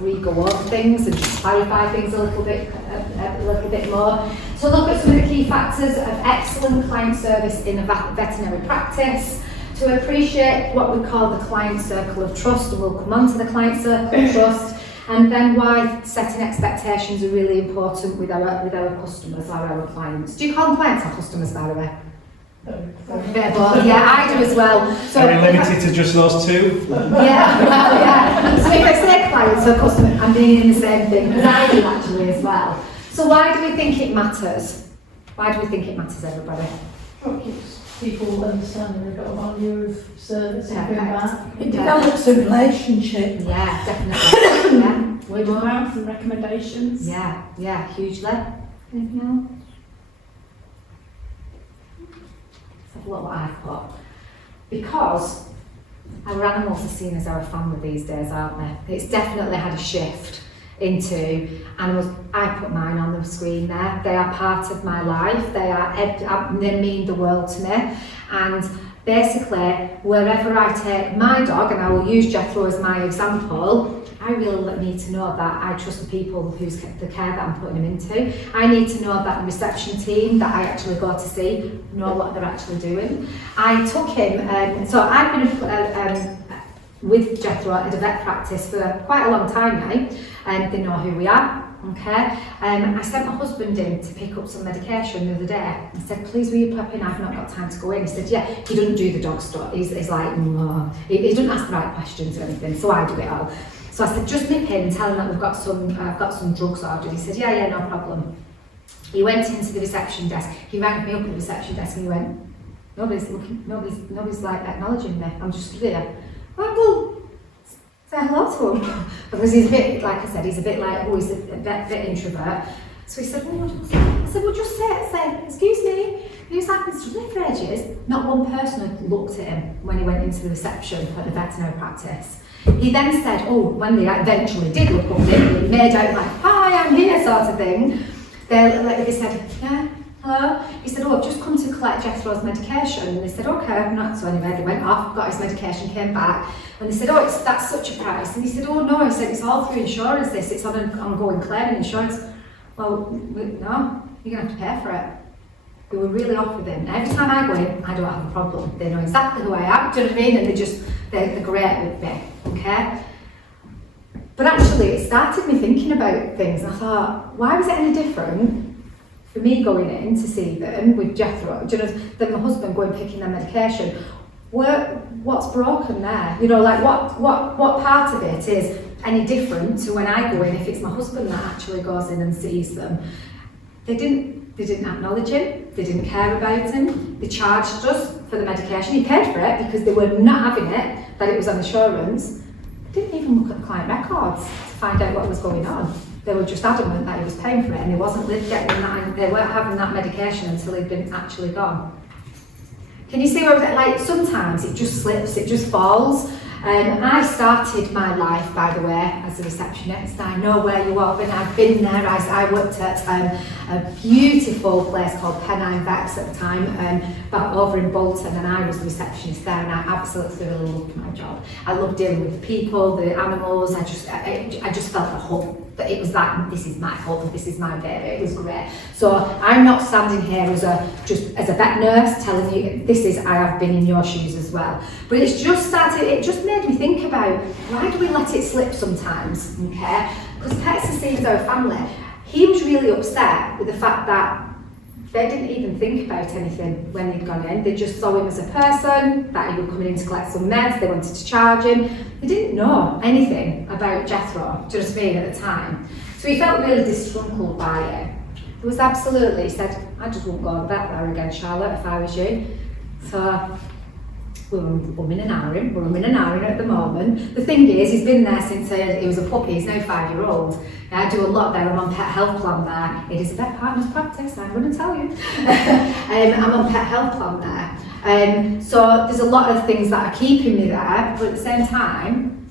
re-go over things and just clarify things a little bit more. So look at some of the key factors of excellent client service in a veterinary practice, to appreciate what we call the client circle of trust, and we'll come on to the client circle of trust, and then why setting expectations are really important with our customers or our clients. Do you call them clients or customers, by the way? Yeah, I do as well. So are we limited to just those two? Yeah. So if I say clients or customers, I'm meaning the same thing, because I do actually as well. So why do we think it matters? Why do we think it matters, everybody? It keeps people understanding they've got a value of service and going back. It develops a relationship. Yeah, definitely. Yeah. Word of mouth and recommendations. Yeah, hugely. Anything else? Let's have a look what I've got. Because our animals are seen as our family these days, aren't they? It's definitely had a shift into animals. I put mine on the screen there. They are part of my life. They mean the world to me. And basically, wherever I take my dog, and I will use Jethro as my example, I really need to know that I trust the people the care that I'm putting him into. I need to know that the reception team that I actually go to see know what they're actually doing. I took him, so I've been with Jethro at a vet practice for quite a long time now, and they know who we are. Okay, I sent my husband in to pick up some medication the other day. I said, please will you pop in, I've not got time to go in. He said, yeah, he doesn't do the dog stuff. He's like, no. He doesn't ask the right questions or anything, so I do it all. So I said, just nip in and tell him that I've got some drugs ordered. He said, yeah, no problem. He went into the reception desk. He rang me up at the reception desk and he went, nobody's like acknowledging me. I'm just here. Well, say hello to him. Because he's a bit, like I said, he's a bit like, he's a bit introvert. So he said, well, just say, excuse me. And he was like, been stood there for ages. Not one person had looked at him when he went into the reception at the veterinary practice. He then said, when they eventually did look up at him, he made out like, hi, I'm here, sort of thing. They said, yeah, hello. He said, I've just come to collect Jethro's medication. And they said, okay, not. So anyway, they went off, got his medication, came back. And they said, that's such a price. And he said, no. He said, it's all through insurance, it's on an ongoing claim and insurance. Well, no, you're going to have to pay for it. They were really off with him. Every time I go in, I don't have a problem. They know exactly who I am, do you know what I mean? And they're great with me, okay? But actually, it started me thinking about things, and I thought, why was it any different for me going in to see them with Jethro, do you know, than my husband going picking their medication? What's broken there? You know, like what part of it is any different to when I go in if it's my husband that actually goes in and sees them? They didn't acknowledge him, they didn't care about him, they charged us for the medication, he paid for it because they were not having it, that it was on insurance. They didn't even look at the client records to find out what was going on. They were just adamant that he was paying for it and he wasn't getting that, they weren't having that medication until he'd been actually gone. Can you see where, like, sometimes it just slips, it just falls? I started my life, by the way, as a receptionist. I know where you are, and I've been there. I worked at a beautiful place called Pennine Vex at the time, back over in Bolton, and I was the receptionist there, and I absolutely really loved my job. I loved dealing with the people, the animals. I just felt at home. But it was like, this is my home, this is my baby. It was great. So I'm not standing here as a vet nurse telling you I have been in your shoes as well. But it just made me think about, why do we let it slip sometimes, okay? Because Pets are seen as our family. He was really upset with the fact that they didn't even think about anything when he'd gone in. They just saw him as a person, that he was coming in to collect some meds, they wanted to charge him. They didn't know anything about Jethro, do you know what I mean, at the time. So he felt really disgruntled by it. It was absolutely, he said, I just wouldn't go to vet there again, Charlotte, if I was you. So we're umming and ahhing at the moment. The thing is, he's been there since he was a puppy, he's now 5-year-old. I do a lot there, I'm on pet health plan there. It is a vet partner's practice, I'm going to tell you. I'm on pet health plan there. So there's a lot of things that are keeping me there, but at the same time,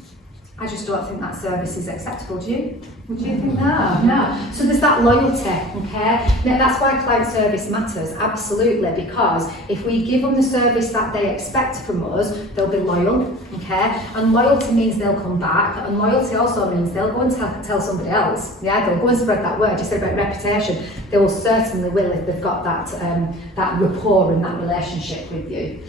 I just don't think that service is acceptable, do you? Would you think that? No. So there's that loyalty, okay? Now that's why client service matters, absolutely, because if we give them the service that they expect from us, they'll be loyal, okay? And loyalty means they'll come back, and loyalty also means they'll go and tell somebody else, yeah? They'll go and spread that word. You said about reputation, they will certainly will if they've got that rapport and that relationship with you.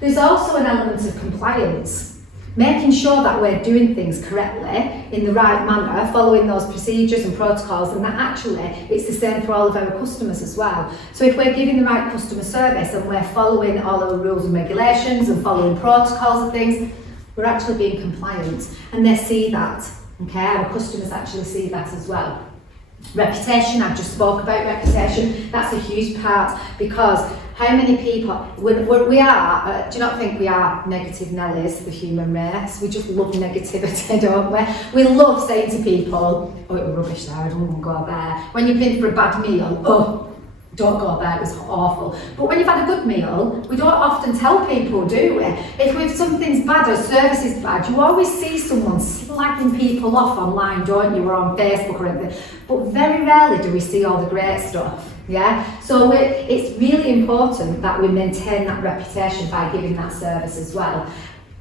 There's also an element of compliance. Making sure that we're doing things correctly, in the right manner, following those procedures and protocols, and that actually it's the same for all of our customers as well. So if we're giving the right customer service and we're following all our rules and regulations and following protocols and things, we're actually being compliant, and they see that, okay? Our customers actually see that as well. Reputation, I've just spoke about reputation, that's a huge part, because how many people, do you not think we are negative Nellies, the human race? We just love negativity, don't we? We love saying to people, oh, it was rubbish there, I don't want to go there. When you've been for a bad meal, oh, don't go there, it was awful. But when you've had a good meal, we don't often tell people, do we? If something's bad or service is bad, you always see someone slagging people off online, don't you, or on Facebook or anything. But very rarely do we see all the great stuff, yeah? So it's really important that we maintain that reputation by giving that service as well.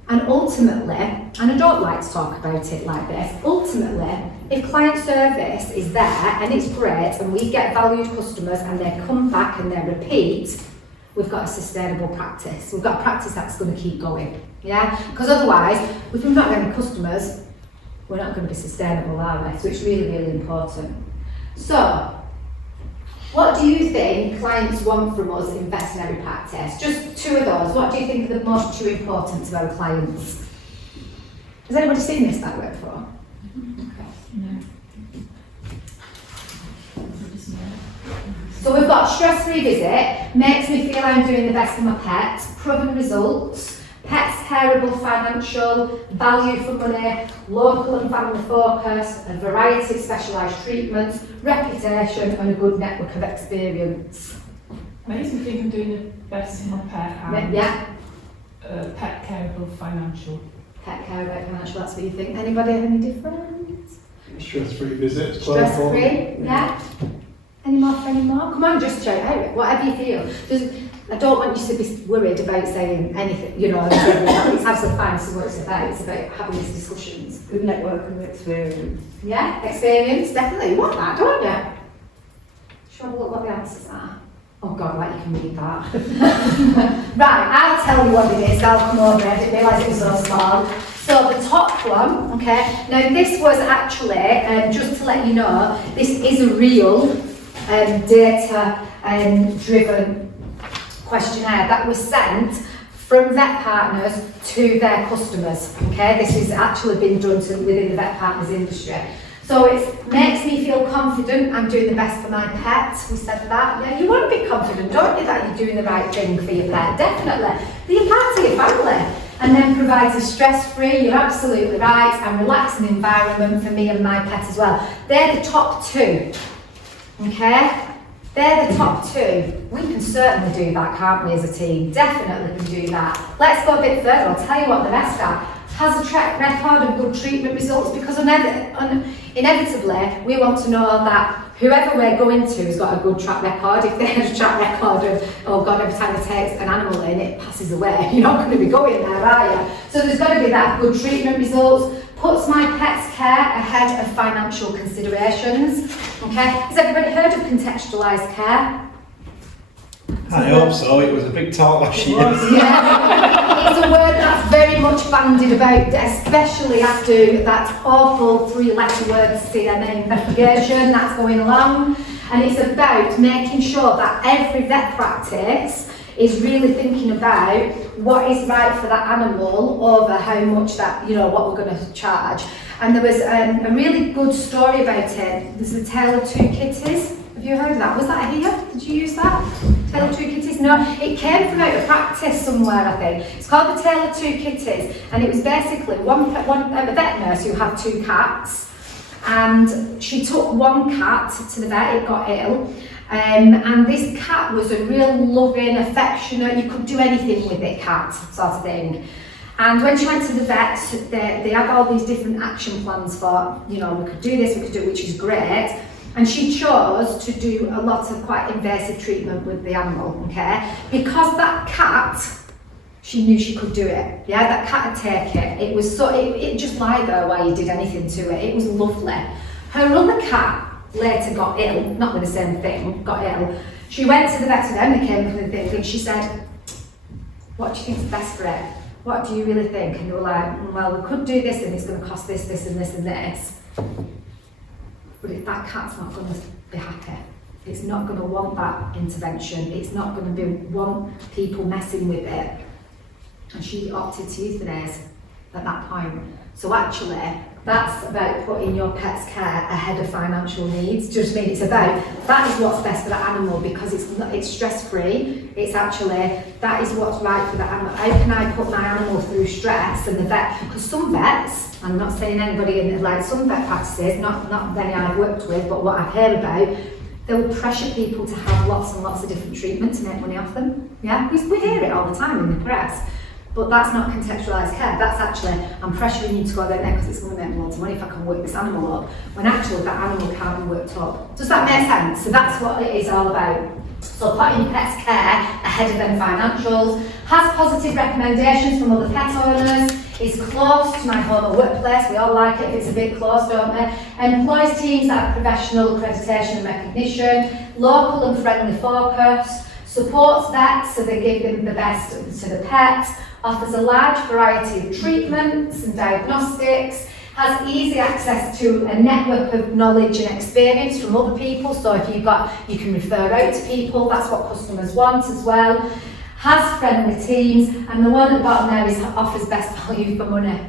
And ultimately, and I don't like to talk about it like this, ultimately, if client service is there and it's great and we get valued customers and they come back and they repeat, we've got a sustainable practice. We've got a practice that's going to keep going, yeah? Because otherwise, if we're not getting customers, we're not going to be sustainable, are we? So it's really, really important. So, what do you think clients want from us in veterinary practice? Just two of those. What do you think are the most two important to our clients? Has anybody seen this that way before? So we've got stress-free visit, makes me feel I'm doing the best for my pet, proven results, pets careable financial, value for money, local and family focus, a variety of specialised treatments, reputation and a good network of experience. Makes me think I'm doing the best for my pet and Yeah. pet careable financial. Pet careable financial, that's what you think. Anybody any different? Stress-free visits. Stress-free, yeah. Any more? Come on, just shout out, whatever you feel. I don't want you to be worried about saying anything, you know, it's absolutely fine, this is what it's about having these discussions. Good network of experience. Yeah, experience, definitely, you want that, don't you? Should we have a look what the answers are? Oh God, like you can read that. Right, I'll tell you what it is, I'll come over, I didn't realise it was so small. So the top one, okay, now this was actually, just to let you know, this is a real data driven questionnaire that was sent from vet partners to their customers. Okay, this has actually been done within the vet partners industry. So it makes me feel confident I'm doing the best for my pet. We said that. Yeah, you want to be confident, don't you, that you're doing the right thing for your pet? Definitely. You're part of your family. And then provides a stress-free, you're absolutely right, and relaxing environment for me and my pet as well. They're the top two. Okay? They're the top two. We can certainly do that, can't we, as a team? Definitely can do that. Let's go a bit further. I'll tell you what the rest are. Has a track record of good treatment results, because inevitably we want to know that whoever we're going to has got a good track record. If they have a track record of, oh God, every time it takes an animal in, it passes away, you're not going to be going there, are you? So there's got to be that good treatment results. Puts my pet's care ahead of financial considerations. Okay, has everybody heard of contextualised care? I hope so, it was a big talk last year. Yeah, it's a word that's very much bandied about, especially after that awful three-letter word CMA investigation that's going along. And it's about making sure that every vet practice is really thinking about what is right for that animal over how much that, you know, what we're going to charge. And there was a really good story about it. There's a Tale of Two Kitties. Have you heard of that? Was that here? Did you use that? Tale of Two Kitties? No, it came from out of practice somewhere, I think. It's called the Tale of Two Kitties, and it was basically a vet nurse who had two cats, and she took one cat to the vet. It got ill. And this cat was a real loving, affectionate, you could do anything with it cat sort of thing. And when she went to the vet, they had all these different action plans for, you know, we could do this, we could do it, which is great. And she chose to do a lot of quite invasive treatment with the animal, okay? Because that cat, she knew she could do it. Yeah, that cat would take it. It was so, it just lied there while you did anything to it. It was lovely. Her other cat later got ill, not with the same thing, got ill. She went to the vet with them, they came with the thing, and she said, what do you think is best for it? What do you really think? And they were like, well, we could do this and it's going to cost this, this and this and this. But if that cat's not going to be happy, it's not going to want that intervention, it's not going to want people messing with it. And she opted to euthanize at that point. So actually, that's about putting your pet's care ahead of financial needs. Do you know what I mean? It's about, that is what's best for the animal because it's stress-free. It's actually, that is what's right for the animal. How can I put my animal through stress? And the vet, because some vets, I'm not saying anybody in like some vet practices, not many I've worked with, but what I've heard about, they will pressure people to have lots and lots of different treatment to make money off them. Yeah, we hear it all the time in the press. But that's not contextualised care. That's actually, I'm pressuring you to go there because it's going to make me loads of money if I can work this animal up, when actually that animal can't be worked up. Does that make sense? So that's what it is all about. So putting your pet's care ahead of them financials, has positive recommendations from other pet owners, is close to my home or workplace, we all like it if it's a bit close, don't we? Employs teams that have professional accreditation and recognition, local and friendly focus, supports vets so they give them the best to the pet, offers a large variety of treatments and diagnostics, has easy access to a network of knowledge and experience from other people, so if you can refer out to people, that's what customers want as well, has friendly teams, and the one at the bottom there is offers best value for money.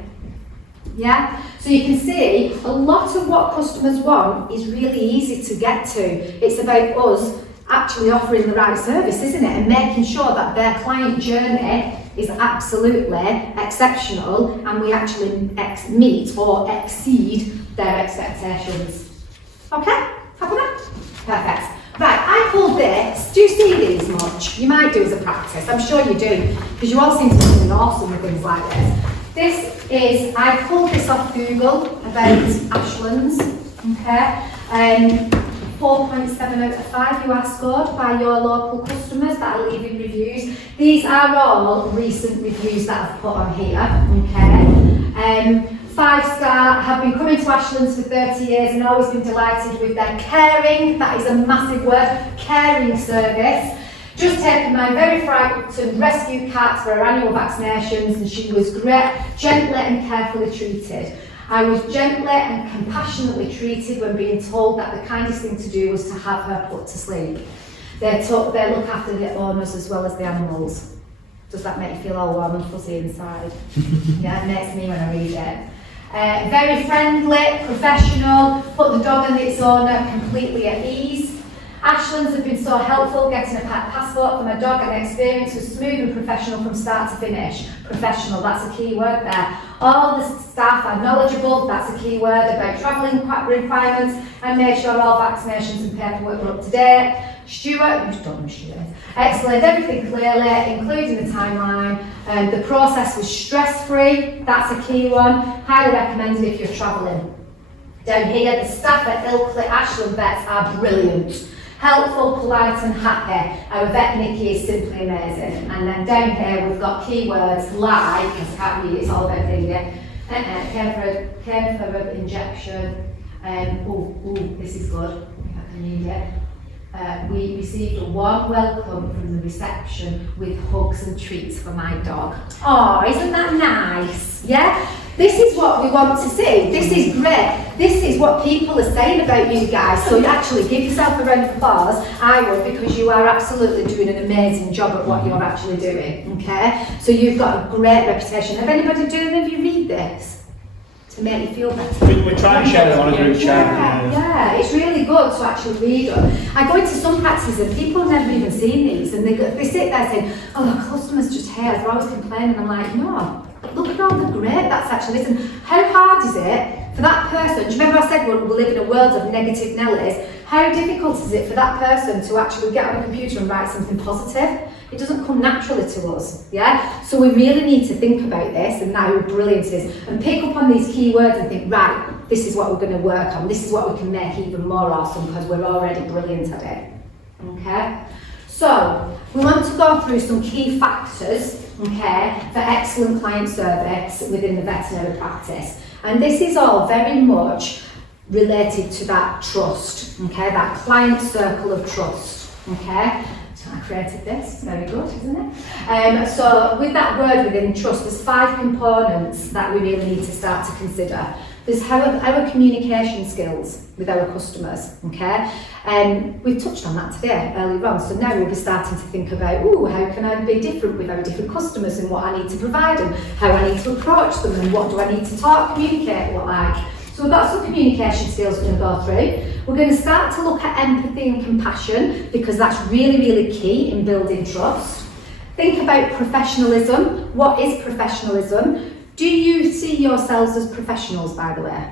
Yeah, so you can see a lot of what customers want is really easy to get to. It's about us actually offering the right service, isn't it, and making sure that their client journey is absolutely exceptional and we actually meet or exceed their expectations. Okay, happy now? Perfect. Right, I pulled this. Do you see these much? You might do as a practice, I'm sure you do, because you all seem to be doing awesome with things like this. This is, I pulled this off Google about Ashlands, okay? 4.7 out of 5 you are scored by your local customers that are leaving reviews. These are all recent reviews that I've put on here, okay? 5-star, have been coming to Ashlands for 30 years and always been delighted with their caring, that is a massive word, caring service. Just taken my very frightened rescue cat for her annual vaccinations and she was great, gently and carefully treated. I was gently and compassionately treated when being told that the kindest thing to do was to have her put to sleep. They look after the owners as well as the animals. Does that make you feel all warm and fuzzy inside? Yeah, it makes me when I read it. Very friendly, professional, put the dog and its owner completely at ease. Ashlands have been so helpful getting a pet passport for my dog and the experience was smooth and professional from start to finish. Professional, that's a key word there. All the staff are knowledgeable, that's a key word about travelling requirements and made sure all vaccinations and paperwork were up to date. Stuart, you don't know Stuart, explained everything clearly, including the timeline. The process was stress-free, that's a key one. Highly recommended if you're travelling. Down here, the staff at Ilkley Ashland Vets are brilliant. Helpful, polite and happy. Our vet Nikki is simply amazing. And then down here we've got keywords like, because I can't read it, it's all about finger. Came for an injection. This is good, if I can read it. We received a warm welcome from the reception with hugs and treats for my dog. Oh, isn't that nice? Yeah? This is what we want to see. This is great. This is what people are saying about you guys. So you actually give yourself a round of applause. I would, because you are absolutely doing an amazing job at what you're actually doing. Okay? So you've got a great reputation. Have anybody do any of you read this? To make you feel better. We're trying to share it on a group chat. Yeah, it's really good to actually read them. I go into some practices and people have never even seen these and they sit there saying, oh, the customers just here, they're always complaining. I'm like, no, look at all the great that's actually, listen, how hard is it for that person, do you remember I said we live in a world of negative Nellies, how difficult is it for that person to actually get on a computer and write something positive? It doesn't come naturally to us, yeah? So we really need to think about this and how brilliant it is and pick up on these key words and think, right, this is what we're going to work on, this is what we can make even more awesome because we're already brilliant at it, okay? So, we want to go through some key factors, okay, for excellent client service within the veterinary practice. And this is all very much related to that trust, okay, that client circle of trust, okay? So I created this, it's very good, isn't it? So with that word within trust, there's 5 components that we really need to start to consider. There's our communication skills with our customers, okay? We've touched on that today, earlier on, so now we'll be starting to think about, how can I be different with our different customers and what I need to provide them, how I need to approach them and what do I need to communicate, what like. So we've got some communication skills we're going to go through. We're going to start to look at empathy and compassion because that's really, really key in building trust. Think about professionalism. What is professionalism? Do you see yourselves as professionals, by the way?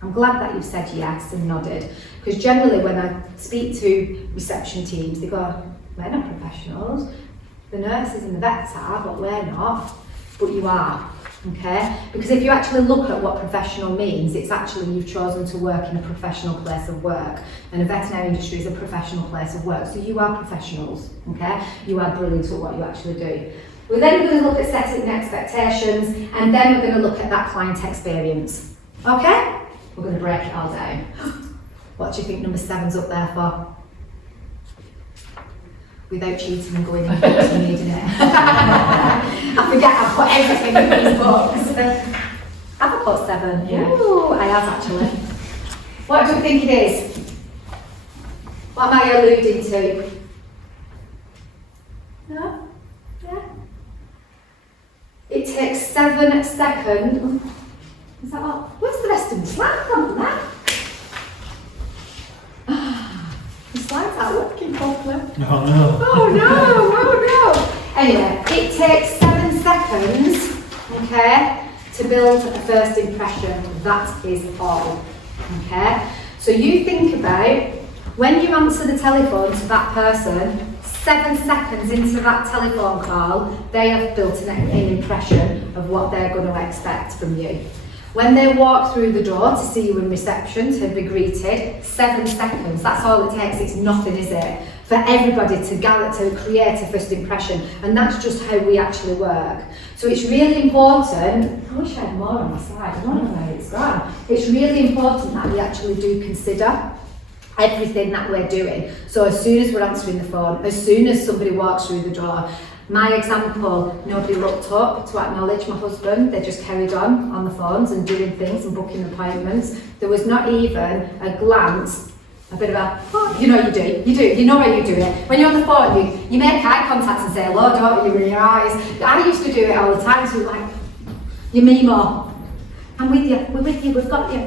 I'm glad that you've said yes and nodded, because generally when I speak to reception teams, they go, we're not professionals. The nurses and the vets are, but we're not. But you are, okay? Because if you actually look at what professional means, it's actually you've chosen to work in a professional place of work. And the veterinary industry is a professional place of work. So you are professionals, okay? You are brilliant at what you actually do. We're then going to look at setting expectations, and then we're going to look at that client experience. Okay? We're going to break it all down. What do you think number 7's up there for? Without cheating and going in books and reading it. I forget I've put everything in these books. Have I put 7? Yeah. Ooh, I have actually. What do you think it is? What am I alluding to? No? Yeah? It takes 7 seconds. Is that what? Where's the rest of the slide gone there? The slides aren't working properly. Oh no. Oh no. Anyway, it takes 7 seconds, okay, to build a first impression. That is all. Okay? So you think about when you answer the telephone to that person, 7 seconds into that telephone call, they have built an impression of what they're going to expect from you. When they walk through the door to see you in reception, to be greeted, 7 seconds, that's all it takes, it's nothing, is it? For everybody to create a first impression, and that's just how we actually work. So it's really important, I wish I had more on my slide, I don't know where it's gone. It's really important that we actually do consider everything that we're doing. So as soon as we're answering the phone, as soon as somebody walks through the door, my example, nobody looked up to acknowledge my husband, they just carried on the phones and doing things and booking appointments. There was not even a glance, a bit of a, oh, you know you know how you do it. When you're on the phone, you make eye contact and say hello, don't you, with your eyes. I used to do it all the time, so like, you mimo. I'm with you, we're with you, we've got you,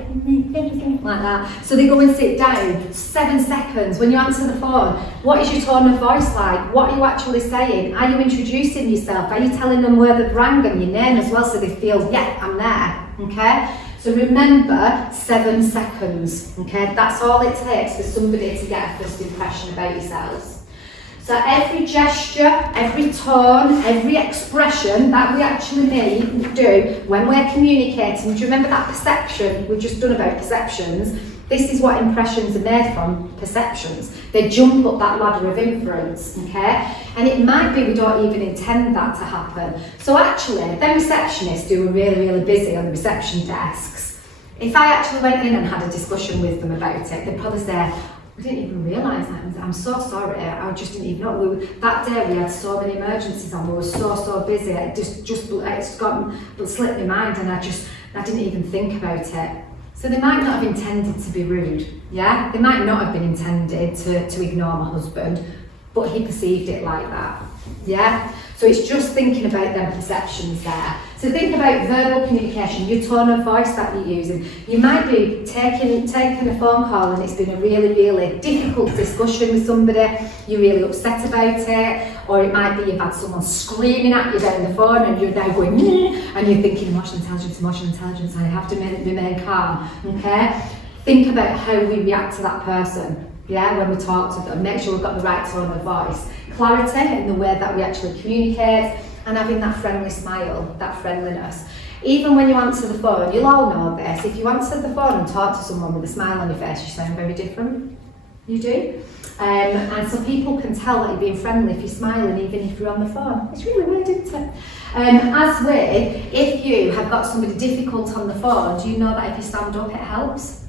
like that. So they go and sit down, 7 seconds. When you answer the phone, what is your tone of voice like? What are you actually saying? Are you introducing yourself? Are you telling them where they've rang and your name as well so they feel, yeah, I'm there, okay? So remember, 7 seconds, okay? That's all it takes for somebody to get a first impression about yourselves. So every gesture, every tone, every expression that we actually do when we're communicating, do you remember that perception we've just done about perceptions? This is what impressions are made from, perceptions. They jump up that ladder of inference, okay? And it might be we don't even intend that to happen. So actually, them receptionists who are really, really busy on the reception desks, if I actually went in and had a discussion with them about it, they'd probably say, we didn't even realise that. I'm so sorry. I just didn't even know. That day we had so many emergencies on. We were so busy. It's slipped my mind, and I didn't even think about it. So they might not have intended to be rude. Yeah, they might not have been intended to ignore my husband, but he perceived it like that. Yeah. So it's just thinking about them perceptions there. So think about verbal communication, your tone of voice that you're using. You might be taking a phone call and it's been a really, really difficult discussion with somebody, you're really upset about it, or it might be you've had someone screaming at you down the phone and you're now going, and you're thinking emotional intelligence, I have to remain calm, okay? Think about how we react to that person. Yeah, when we talk to them, make sure we've got the right tone of voice, clarity in the way that we actually communicate, and having that friendly smile, that friendliness. Even when you answer the phone, you'll all know this, if you answer the phone and talk to someone with a smile on your face, you sound very different. You do. And so people can tell that you're being friendly if you're smiling, even if you're on the phone. It's really weird, isn't it? As with, if you have got somebody difficult on the phone, do you know that if you stand up, it helps?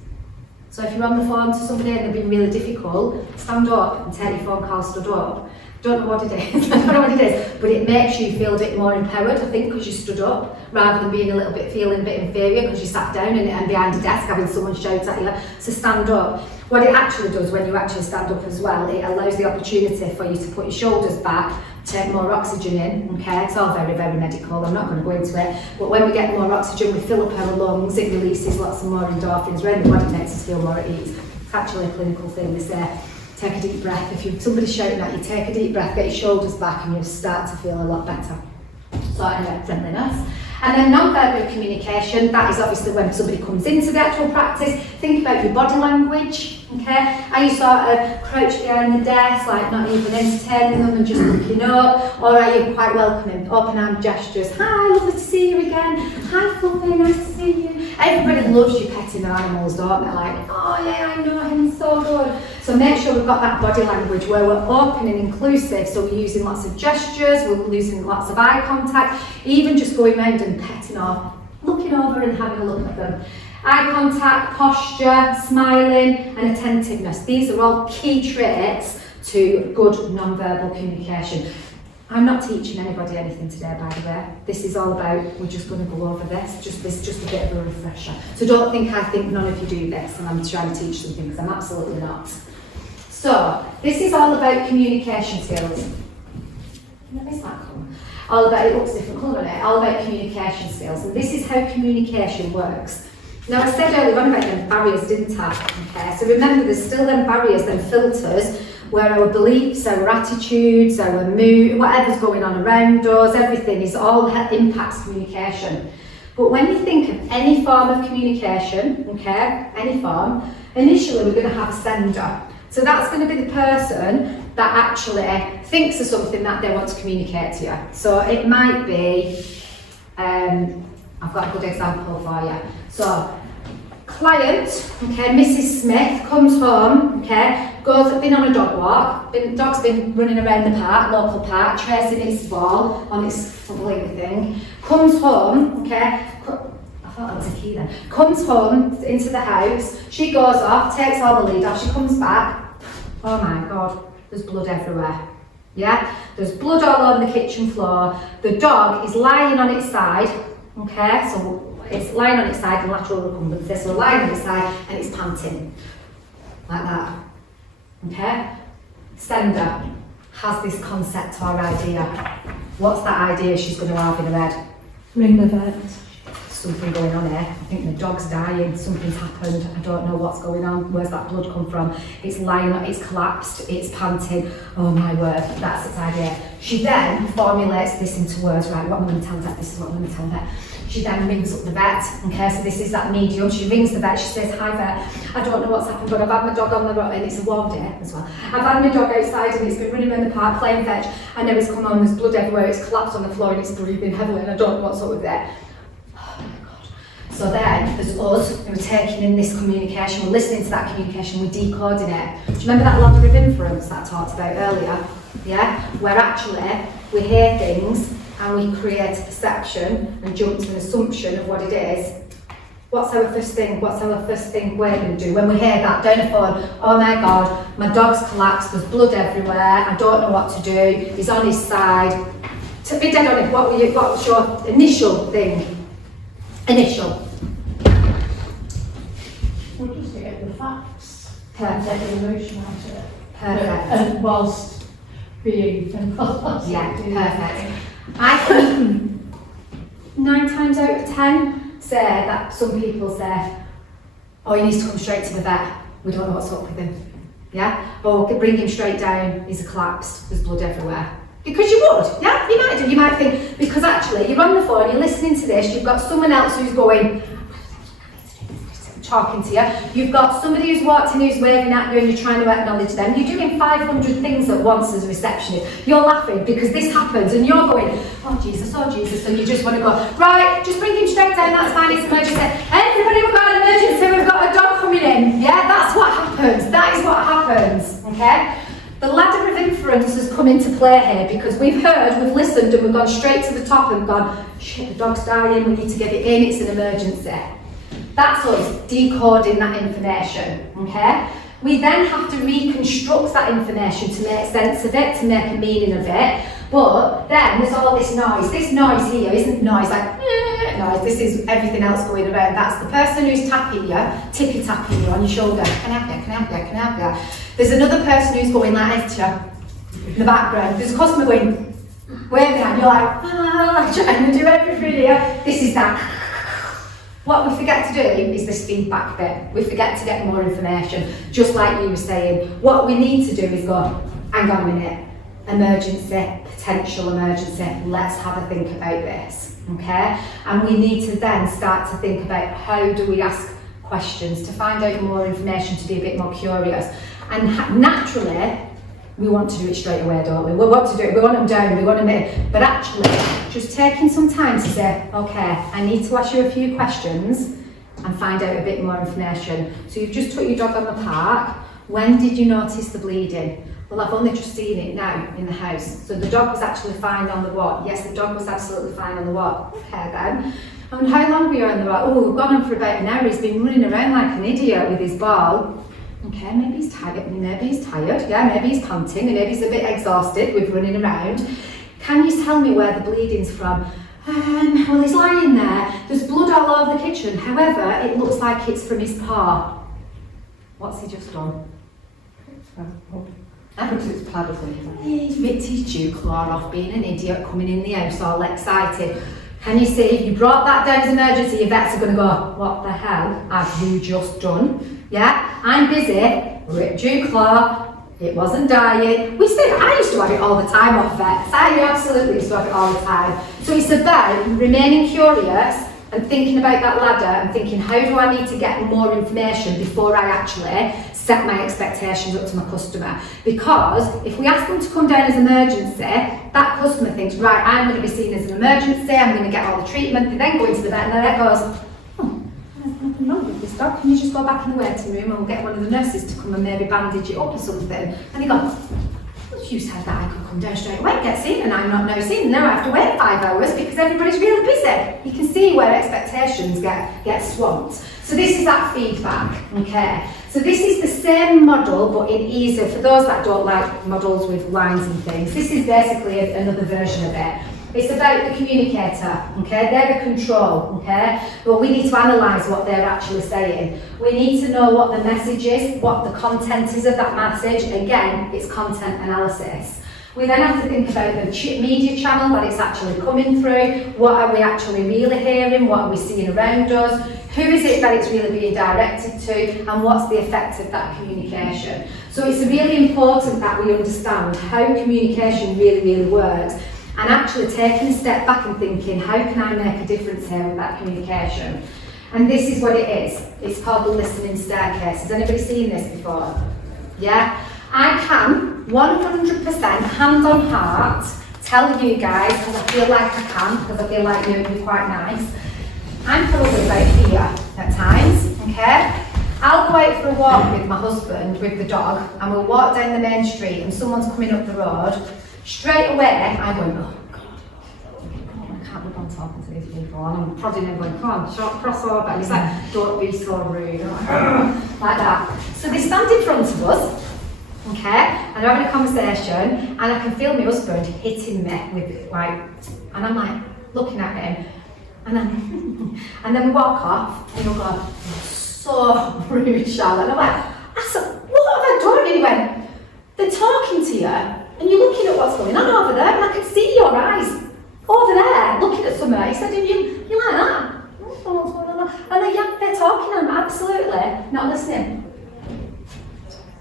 So if you're on the phone to somebody and they're being really difficult, stand up and take your phone call stood up. Don't know what it is, I don't know what it is, but it makes you feel a bit more empowered, I think, because you stood up, rather than being a little bit, feeling a bit inferior because you sat down and behind a desk having someone shout at you. So stand up. What it actually does when you actually stand up as well, it allows the opportunity for you to put your shoulders back, take more oxygen in, okay? It's all very, very medical, I'm not going to go into it, but when we get more oxygen, we fill up our lungs, it releases lots of more endorphins, around the body, makes us feel more at ease. It's actually a clinical thing, they say. Take a deep breath. If somebody's shouting at you, take a deep breath, get your shoulders back and you'll start to feel a lot better. So anyway, friendliness. And then non-verbal communication, that is obviously when somebody comes into the actual practice. Think about your body language, okay? Are you sort of crouched behind the desk, like not even entertaining them and just looking up? Or are you quite welcoming, open arm gestures? Hi, lovely to see you again. Hi, Fluffy, nice to see you. Everybody loves you petting their animals, don't they? Like, oh yeah, I know him, so good. So make sure we've got that body language where we're open and inclusive. So we're using lots of gestures, we're using lots of eye contact, even just going around and petting or looking over and having a look at them. Eye contact, posture, smiling and attentiveness. These are all key traits to good non-verbal communication. I'm not teaching anybody anything today, by the way. This is all about, we're just going to go over this, just a bit of a refresher. So don't think I think none of you do this and I'm trying to teach something, because I'm absolutely not. So, this is all about communication skills. Where is that come? All about, it looks different colour, doesn't it? All about communication skills. And this is how communication works. Now, I said earlier on about them barriers, didn't I? Okay, so remember, there's still them barriers, them filters, where our beliefs, our attitudes, our mood, whatever's going on around us, everything is all impacts communication. But when you think of any form of communication, okay, any form, initially we're going to have a sender. So that's going to be the person that actually thinks of something that they want to communicate to you. So it might be, I've got a good example for you. So, client, okay, Mrs. Smith comes home, okay, been on a dog walk, dog's been running around the park, local park, tracing its ball on its flipping thing, comes home, okay, I thought that was a key then, comes home into the house, she goes off, takes all the lead off, she comes back, oh my god, there's blood everywhere. Yeah, there's blood all over the kitchen floor, the dog is lying on its side, okay, so it's lying on its side in lateral recumbency, so lying on its side and it's panting, like that, okay? Sender has this concept or idea. What's that idea she's going to have in her head? Ring the vet. Something going on here. I think the dog's dying, something's happened, I don't know what's going on, where's that blood come from? It's lying, it's collapsed, it's panting, oh my word, that's its idea. She then formulates this into words, right, what I'm going to tell that, this is what I'm going to tell that. She then rings up the vet, okay, so this is that medium, she rings the vet, she says, hi vet, I don't know what's happened, but I've had my dog on the road, and it's a warm day as well. I've had my dog outside and it's been running around the park playing fetch, and now it's come home, there's blood everywhere, it's collapsed on the floor and it's breathing heavily and I don't know what's up with it. Oh my God. So then, there's us who are taking in this communication, we're listening to that communication, we're decoding it. Do you remember that ladder of inference that I talked about earlier? Yeah? Where actually, we hear things, and we create a perception and jump to an assumption of what it is. What's our first thing? What's our first thing we're going to do when we hear that down the phone? Oh my God, my dog's collapsed, there's blood everywhere, I don't know what to do, he's on his side. To be dead honest, what was your initial thing? Initial. We'll just get the facts. Perfect. Take the emotion out of it. Perfect. And whilst being empathetic. Yeah, perfect. I think 9 times out of 10 say that some people say, oh, he needs to come straight to the vet, we don't know what's up with him. Yeah? Or bring him straight down, he's collapsed, there's blood everywhere. Because you would, yeah? You might do, you might think, because actually you're on the phone, you're listening to this, you've got someone else who's going, talking to you. You've got somebody who's walked in who's waving at you and you're trying to acknowledge them. You're doing 500 things at once as a receptionist. You're laughing because this happens and you're going, oh Jesus, and you just want to go, right, just bring him straight down, that's fine, it's emergency. Everybody, we've got an emergency, we've got a dog coming in. Yeah, that's what happens. That is what happens, okay? The ladder of inference has come into play here because we've heard, we've listened and we've gone straight to the top and gone, shit, the dog's dying, we need to get it in, it's an emergency. That's us decoding that information, okay? We then have to reconstruct that information to make sense of it, to make a meaning of it. But then there's all this noise. This noise here isn't noise like noise. This is everything else going around. That's the person who's tapping you, tippy-tapping you on your shoulder. Can I help you? Can I help you? Can I help you? There's another person who's going like this to you in the background. There's a customer going, waving at you, you're like, trying to do everything here. This is that. What we forget to do is this feedback bit. We forget to get more information, just like you were saying. What we need to do is go, hang on a minute, emergency, potential emergency, let's have a think about this, okay? And we need to then start to think about how do we ask questions to find out more information, to be a bit more curious. And naturally, we want to do it straight away, don't we? We want to do it, we want them down, we want them in. But actually, just taking some time to say, okay, I need to ask you a few questions and find out a bit more information. So you've just took your dog on the park. When did you notice the bleeding? Well, I've only just seen it now in the house. So the dog was actually fine on the walk. Yes, the dog was absolutely fine on the walk. Okay then. And how long were you on the walk? Oh, we've gone on for about an hour. He's been running around like an idiot with his ball. Okay, maybe he's tired, yeah, maybe he's panting, and maybe he's a bit exhausted with running around. Can you tell me where the bleeding's from? Well, he's lying there, there's blood all over the kitchen, however, it looks like it's from his paw. What's he just done? It's pad or something. He's ripped his dew claw off, being an idiot, coming in the house all excited. Can you see, if you brought that down as emergency, your vets are going to go, what the hell have you just done? Yeah, I'm busy, ripped dew claw, it wasn't dying. I used to have it all the time off vets. I absolutely used to have it all the time. So it's about remaining curious and thinking about that ladder and thinking, how do I need to get more information before I actually set my expectations up to my customer? Because if we ask them to come down as emergency, that customer thinks, right, I'm going to be seen as an emergency, I'm going to get all the treatment. They then go into the vet and the vet goes, there's nothing wrong with this dog. Can you just go back in the waiting room and we'll get one of the nurses to come and maybe bandage it up or something? And they go, well, you said that I could come down straight away and get seen, and I'm not now seen. Now I have to wait 5 hours because everybody's really busy. You can see where expectations get swamped. So this is that feedback, okay? So this is the same model, but in easier, for those that don't like models with lines and things, this is basically another version of it. It's about the communicator, okay? They're the control, okay? But we need to analyse what they're actually saying. We need to know what the message is, what the content is of that message. Again, it's content analysis. We then have to think about the media channel that it's actually coming through. What are we actually really hearing? What are we seeing around us? Who is it that it's really being directed to? And what's the effect of that communication? So it's really important that we understand how communication really works, and actually taking a step back and thinking, how can I make a difference here with that communication? And this is what it is. It's called the listening staircase. Has anybody seen this before? Yeah? I can 100% hand on heart tell you guys, because I feel like I can, because I feel like you're quite nice. I'm probably about here at times, okay? I'll go out for a walk with my husband, with the dog, and we'll walk down the main street and someone's coming up the road. Straight away, I'm going, oh God, I can't believe I'm talking to these people. And I'm prodding them going, come on, cross over. And he's like, don't be so rude. I'm like that. So they stand in front of us, okay, and they're having a conversation, and I can feel my husband hitting me with like, and I'm like looking at him, and then we walk off, and he'll go, you're so rude, Charlotte. And I'm like, I said, what have I done? And he went, they're talking to you, and you're looking at what's going on over there, and I can see your eyes over there, looking at somewhere. He said, you like that? And they're talking, and I'm absolutely not listening.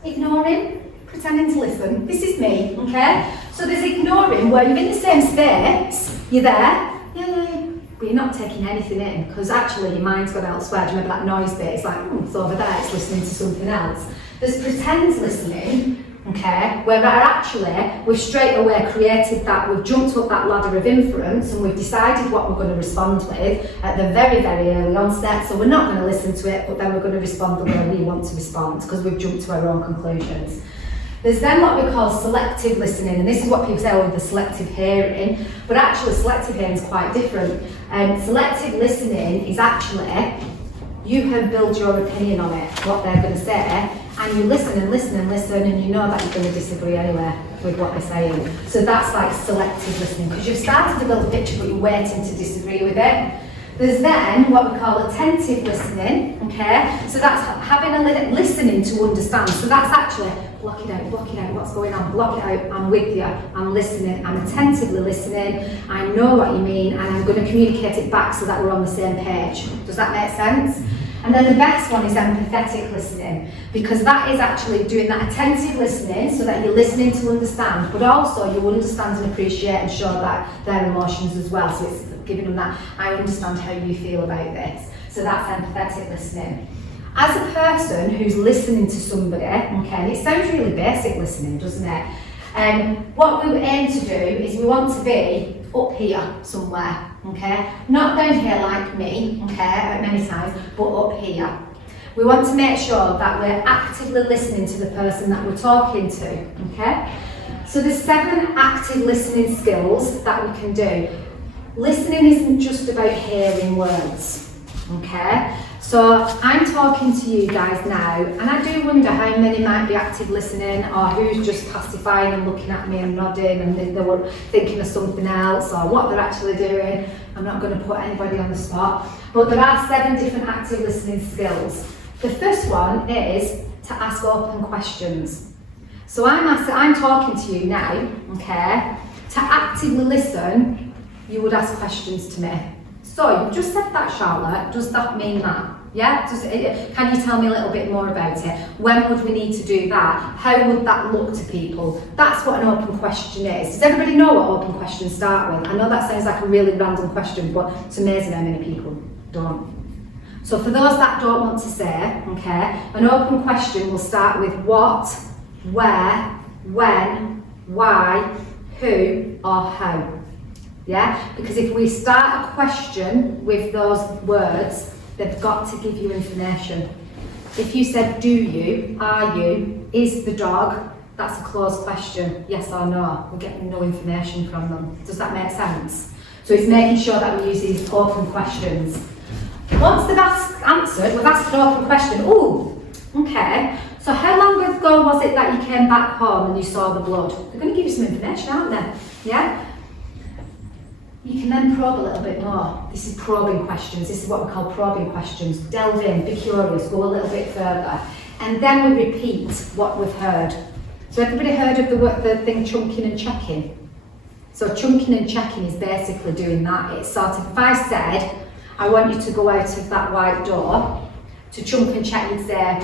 Ignoring, pretending to listen. This is me, okay? So there's ignoring, where you're in the same space, you're there, yeah. but you're not taking anything in, because actually your mind's gone elsewhere. Do you remember that noise bit? It's like, it's over there, it's listening to something else. There's pretend listening, okay, where actually we've straight away created that, we've jumped up that ladder of inference and we've decided what we're going to respond with at the very, very early onset. So we're not going to listen to it, but then we're going to respond the way we want to respond, because we've jumped to our own conclusions. There's then what we call selective listening, and this is what people say, oh, the selective hearing, but actually selective hearing is quite different. Selective listening is actually, you have built your opinion on it, what they're going to say, and you listen and listen and listen, and you know that you're going to disagree anyway with what they're saying. So that's like selective listening, because you've started to build a picture, but you're waiting to disagree with it. There's then what we call attentive listening, okay? So that's having a listening to understand. So that's actually block it out, what's going on, block it out, I'm with you, I'm listening, I'm attentively listening, I know what you mean, and I'm going to communicate it back so that we're on the same page. Does that make sense? And then the best one is empathetic listening, because that is actually doing that attentive listening so that you're listening to understand, but also you understand and appreciate and show that their emotions as well. So it's giving them that, I understand how you feel about this. So that's empathetic listening. As a person who's listening to somebody, okay, and it sounds really basic listening, doesn't it? What we aim to do is we want to be up here somewhere, okay? Not down here like me, okay, many times, but up here. We want to make sure that we're actively listening to the person that we're talking to, okay? So there's 7 active listening skills that we can do. Listening isn't just about hearing words, okay? So I'm talking to you guys now, and I do wonder how many might be active listening, or who's just pacifying and looking at me and nodding and they were thinking of something else, or what they're actually doing. I'm not going to put anybody on the spot, but there are 7 different active listening skills. The first one is to ask open questions. So I'm talking to you now, okay? To actively listen, you would ask questions to me. So you just said that, Charlotte, does that mean that? Yeah? Can you tell me a little bit more about it? When would we need to do that? How would that look to people? That's what an open question is. Does everybody know what open questions start with? I know that sounds like a really random question, but it's amazing how many people don't. So for those that don't want to say, okay, an open question will start with what, where, when, why, who, or how. Yeah? Because if we start a question with those words, they've got to give you information. If you said, do you, are you, is the dog, that's a closed question, yes or no. We're getting no information from them. Does that make sense? So it's making sure that we use these open questions. Once they've answered, we've asked an open question. Oh, okay. So how long ago was it that you came back home and you saw the blood? They're going to give you some information, aren't they? Yeah? You can then probe a little bit more. This is probing questions. This is what we call probing questions. Delve in, be curious, go a little bit further. And then we repeat what we've heard. So everybody heard of the thing chunking and checking? So chunking and checking is basically doing that. It's sort of, if I said, I want you to go out of that white door, to chunk and check, you'd say,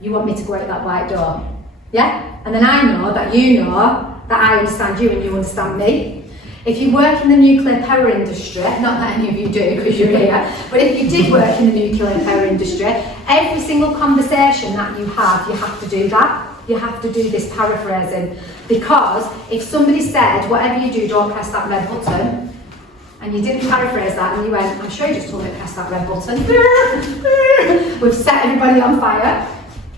you want me to go out that white door? Yeah? And then I know that you know that I understand you and you understand me. If you work in the nuclear power industry, not that any of you do because you're here, but if you did work in the nuclear power industry, every single conversation that you have to do that. You have to do this paraphrasing, because if somebody said, whatever you do, don't press that red button, and you didn't paraphrase that and you went, I'm sure you just told me to press that red button, we've set everybody on fire,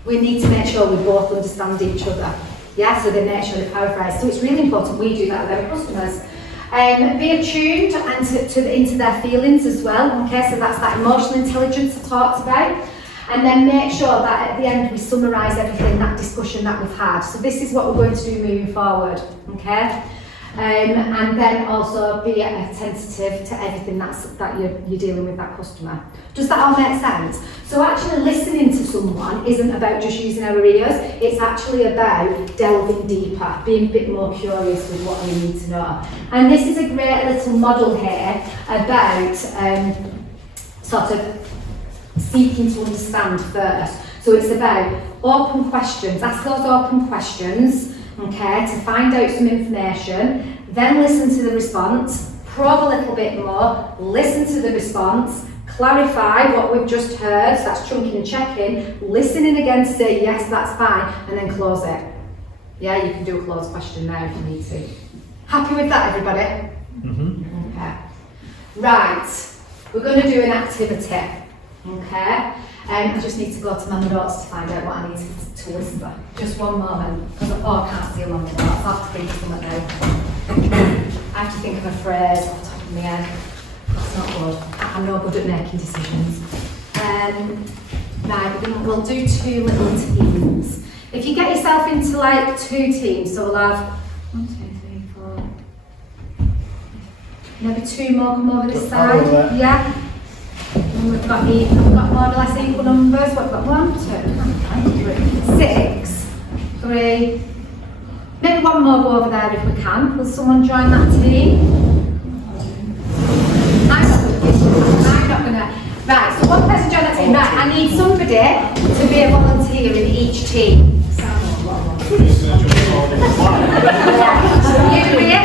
we need to make sure we both understand each other. Yeah, so they make sure they paraphrase. So it's really important we do that with our customers. Be attuned and into their feelings as well, okay, so that's that emotional intelligence I talked about. And then make sure that at the end we summarise everything, that discussion that we've had. So this is what we're going to do moving forward, okay? And then also be attentive to everything that you're dealing with that customer. Does that all make sense? So actually listening to someone isn't about just using our ears, it's actually about delving deeper, being a bit more curious with what we need to know. And this is a great little model here about sort of seeking to understand first. So it's about open questions, ask those open questions, okay, to find out some information, then listen to the response, probe a little bit more, listen to the response, clarify what we've just heard, so that's chunking and checking, listening again to say yes, that's fine, and then close it. Yeah, you can do a closed question there if you need to. Happy with that, everybody? Okay. Right, we're going to do an activity. Okay. I just need to go to my notes to find out what I need to whisper. Just one moment, because I can't see along the notes. I'll have to think of something now. I have to think of a phrase off the top of my head. That's not good. I'm not good at making decisions. Right, we'll do 2 little teams. If you get yourself into like 2 teams, so we'll have 1, 2, 3, 4. Maybe 2 more come over this side. Yeah. And we've got more or less equal numbers. We've got 1, 2, 3, 6, 3. Maybe 1 more go over there if we can. Will someone join that team? I'm not gonna. Right, so 1 person join that team. Right, I need somebody to be a volunteer in each team. You be it?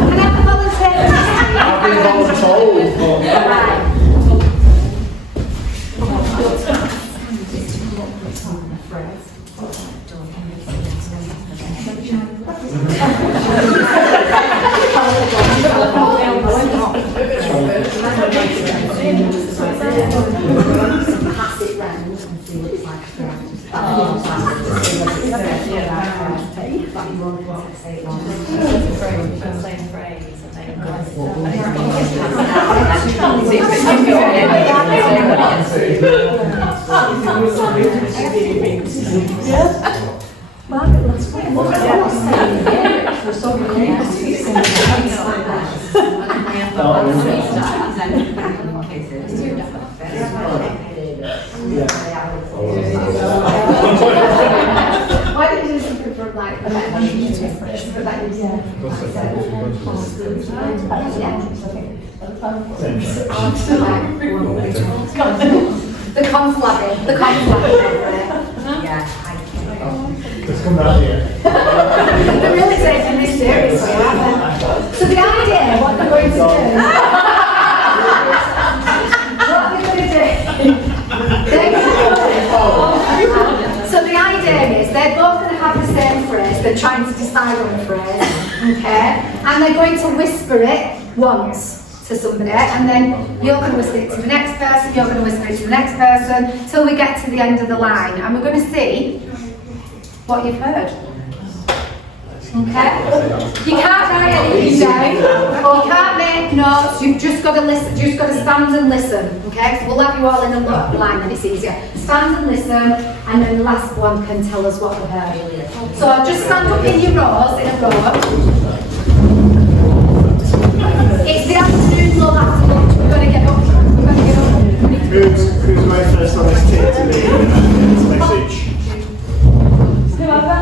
Can I have a volunteer? I've been voluntold. Right. Pass it round and see what it's like. Same phrase and then Why don't you just look from like that? The conflabbing. Yeah. Let's come down here. They're really taking this seriously, aren't they? So the idea, what they're going to do, so the idea is they're both going to have the same phrase, they're trying to decide on the phrase, okay? And they're going to whisper it once to somebody, and then you're going to whisper it to the next person, you're going to whisper it to the next person, till we get to the end of the line, and we're going to see what you've heard. Okay? You can't write anything down, or you can't make notes, you've just got to listen, you've just got to stand and listen, okay? So we'll have you all in a line and it's easier. Stand and listen, and then the last one can tell us what we heard. So just stand up in your rows, in a row. It's the afternoon lull after lunch, we've got to get up. Who's going first on this team to lead this message? Whoever.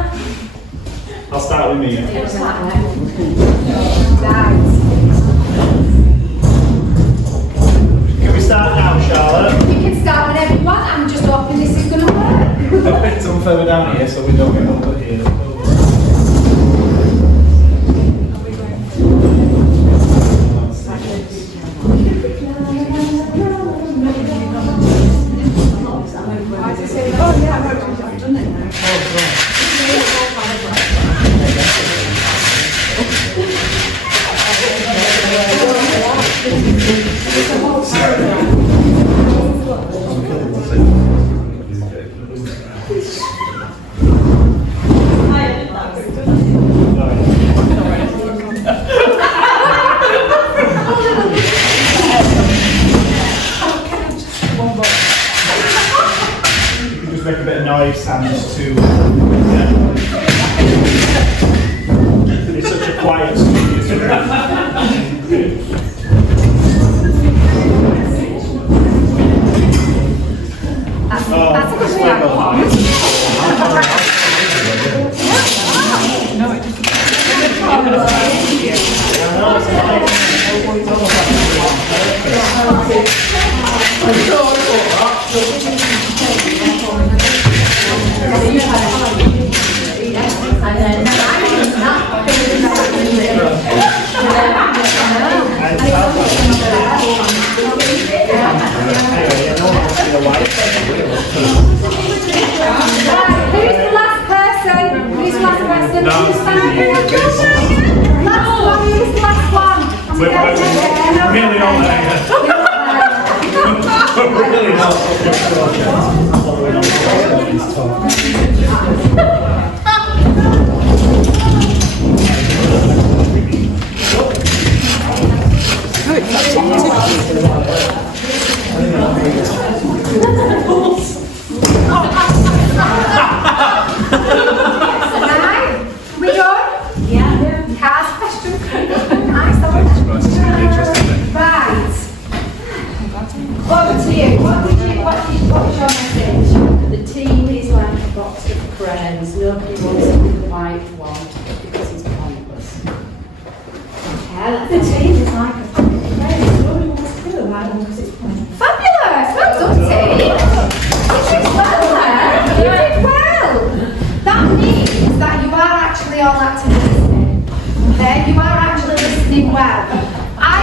I'll start with me. Can we start now, Charlotte? You can start whenever you want, I'm just hoping this is going to work. Some further down here so we don't get over here. Oh yeah, I've done it now. Just make a bit of noise and just to it's such a quiet studio today. That's a good Last one. We're really on there. Really We done? Yeah. Cars question. Nice. Right. Over to you. What was your message? The team is like a box of crayons. Nobody wants to be the white one because it's pointless. Okay, the team is like a Nobody wants to do the right one because it's pointless. fabulous. Well done, team. You did well there. You did well. That means that you are actually all actively listening. Okay, you are actually listening well. I,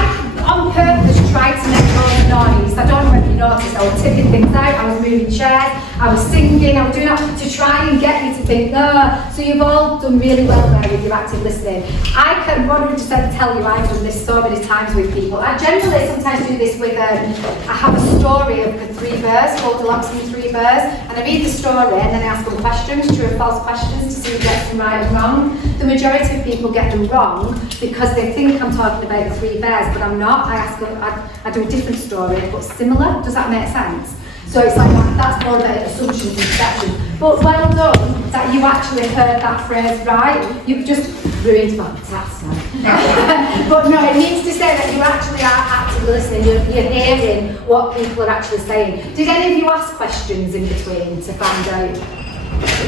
on purpose, tried to make all the noise. I don't know if you noticed, I was tipping things out, I was moving chairs, I was singing, I was doing that to try and get you to think, no. So you've all done really well there with your active listening. I can 100% tell you I've done this so many times with people. I generally sometimes do this with, I have a story of the 3 bears, called The Lampson 3 Bears, and I read the story and then I ask them questions, true or false questions, to see who gets them right and wrong. The majority of people get them wrong because they think I'm talking about the 3 bears, but I'm not. I ask them, I do a different story, but similar. Does that make sense? So it's like that's more about assumptions and perceptions. But well done that you actually heard that phrase right. You've just ruined my task now. But no, it means to say that you actually are actively listening. You're hearing what people are actually saying. Did any of you ask questions in between to find out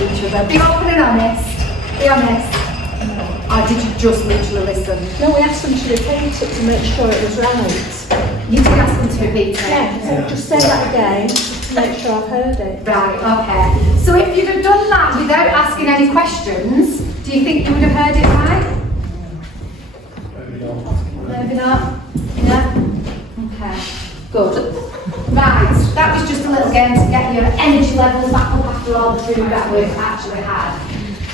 each other? Be open and honest. Be honest. Or did you just literally listen? No, we asked them to repeat it to make sure it was right. You did ask them to repeat it? Yeah, just say that again to make sure I've heard it. Right, okay. So if you'd have done that without asking any questions, do you think you would have heard it right? Maybe not. Yeah? Okay. Good. Right, that was just a little game to get your energy levels back up after all the food that we've actually had.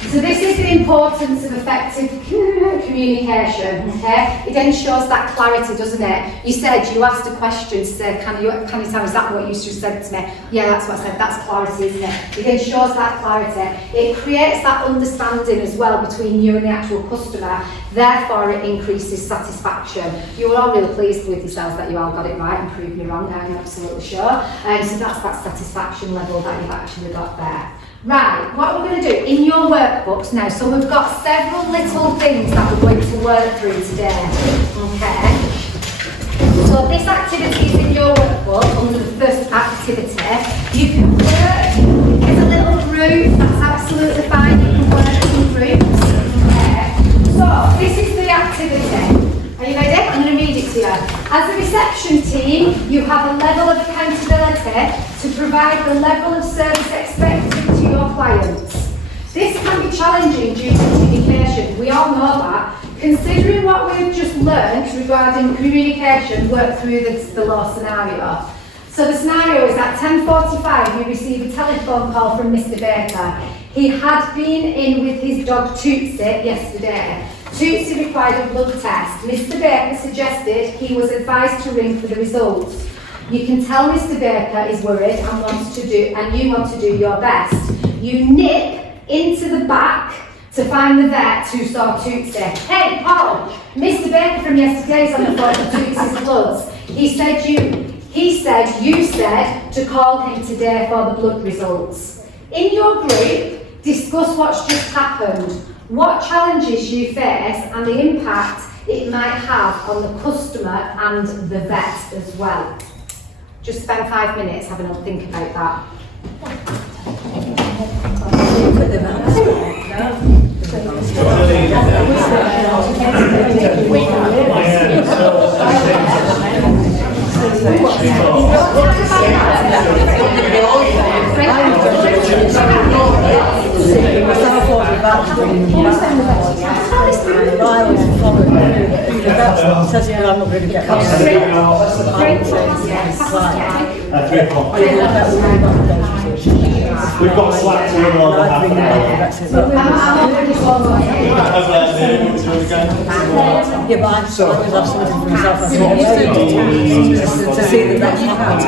So this is the importance of effective communication, okay? It ensures that clarity, doesn't it? You said, you asked a question to say, can you tell, is that what you just said to me? Yeah, that's what I said, that's clarity, isn't it? It ensures that clarity. It creates that understanding as well between you and the actual customer, therefore it increases satisfaction. You were all really pleased with yourselves that you all got it right and proved me wrong, I'm absolutely sure. So that's that satisfaction level that you've actually got there. Right, what we're going to do in your workbooks now, so we've got several little things that we're going to work through today, okay? So this activity is in your workbook under the first activity. You can work as a little group, that's absolutely fine, you can work in groups, okay? So this is the activity. Are you ready? I'm going to read it to you. As a reception team, you have a level of accountability to provide the level of service expected to your clients. This can be challenging due to communication. We all know that. Considering what we've just learned regarding communication, work through the law scenario. So the scenario is at 10:45, you receive a telephone call from Mr. Baker. He had been in with his dog Tootsie yesterday. Tootsie required a blood test. Mr. Baker suggested he was advised to ring for the results. You can tell Mr. Baker is worried and you want to do your best. You nip into the back to find the vet who saw Tootsie. Hey, Paul, Mr. Baker from yesterday is on the phone for Tootsie's bloods. He said you said to call him today for the blood results. In your group, discuss what's just happened, what challenges you face and the impact it might have on the customer and the vet as well. Just spend 5 minutes having a think about that. Says I'm not going to get Great. We've got slack for a little over half an hour. I'm already following it. Yeah, but I was have something for myself as well. To see that that's happened.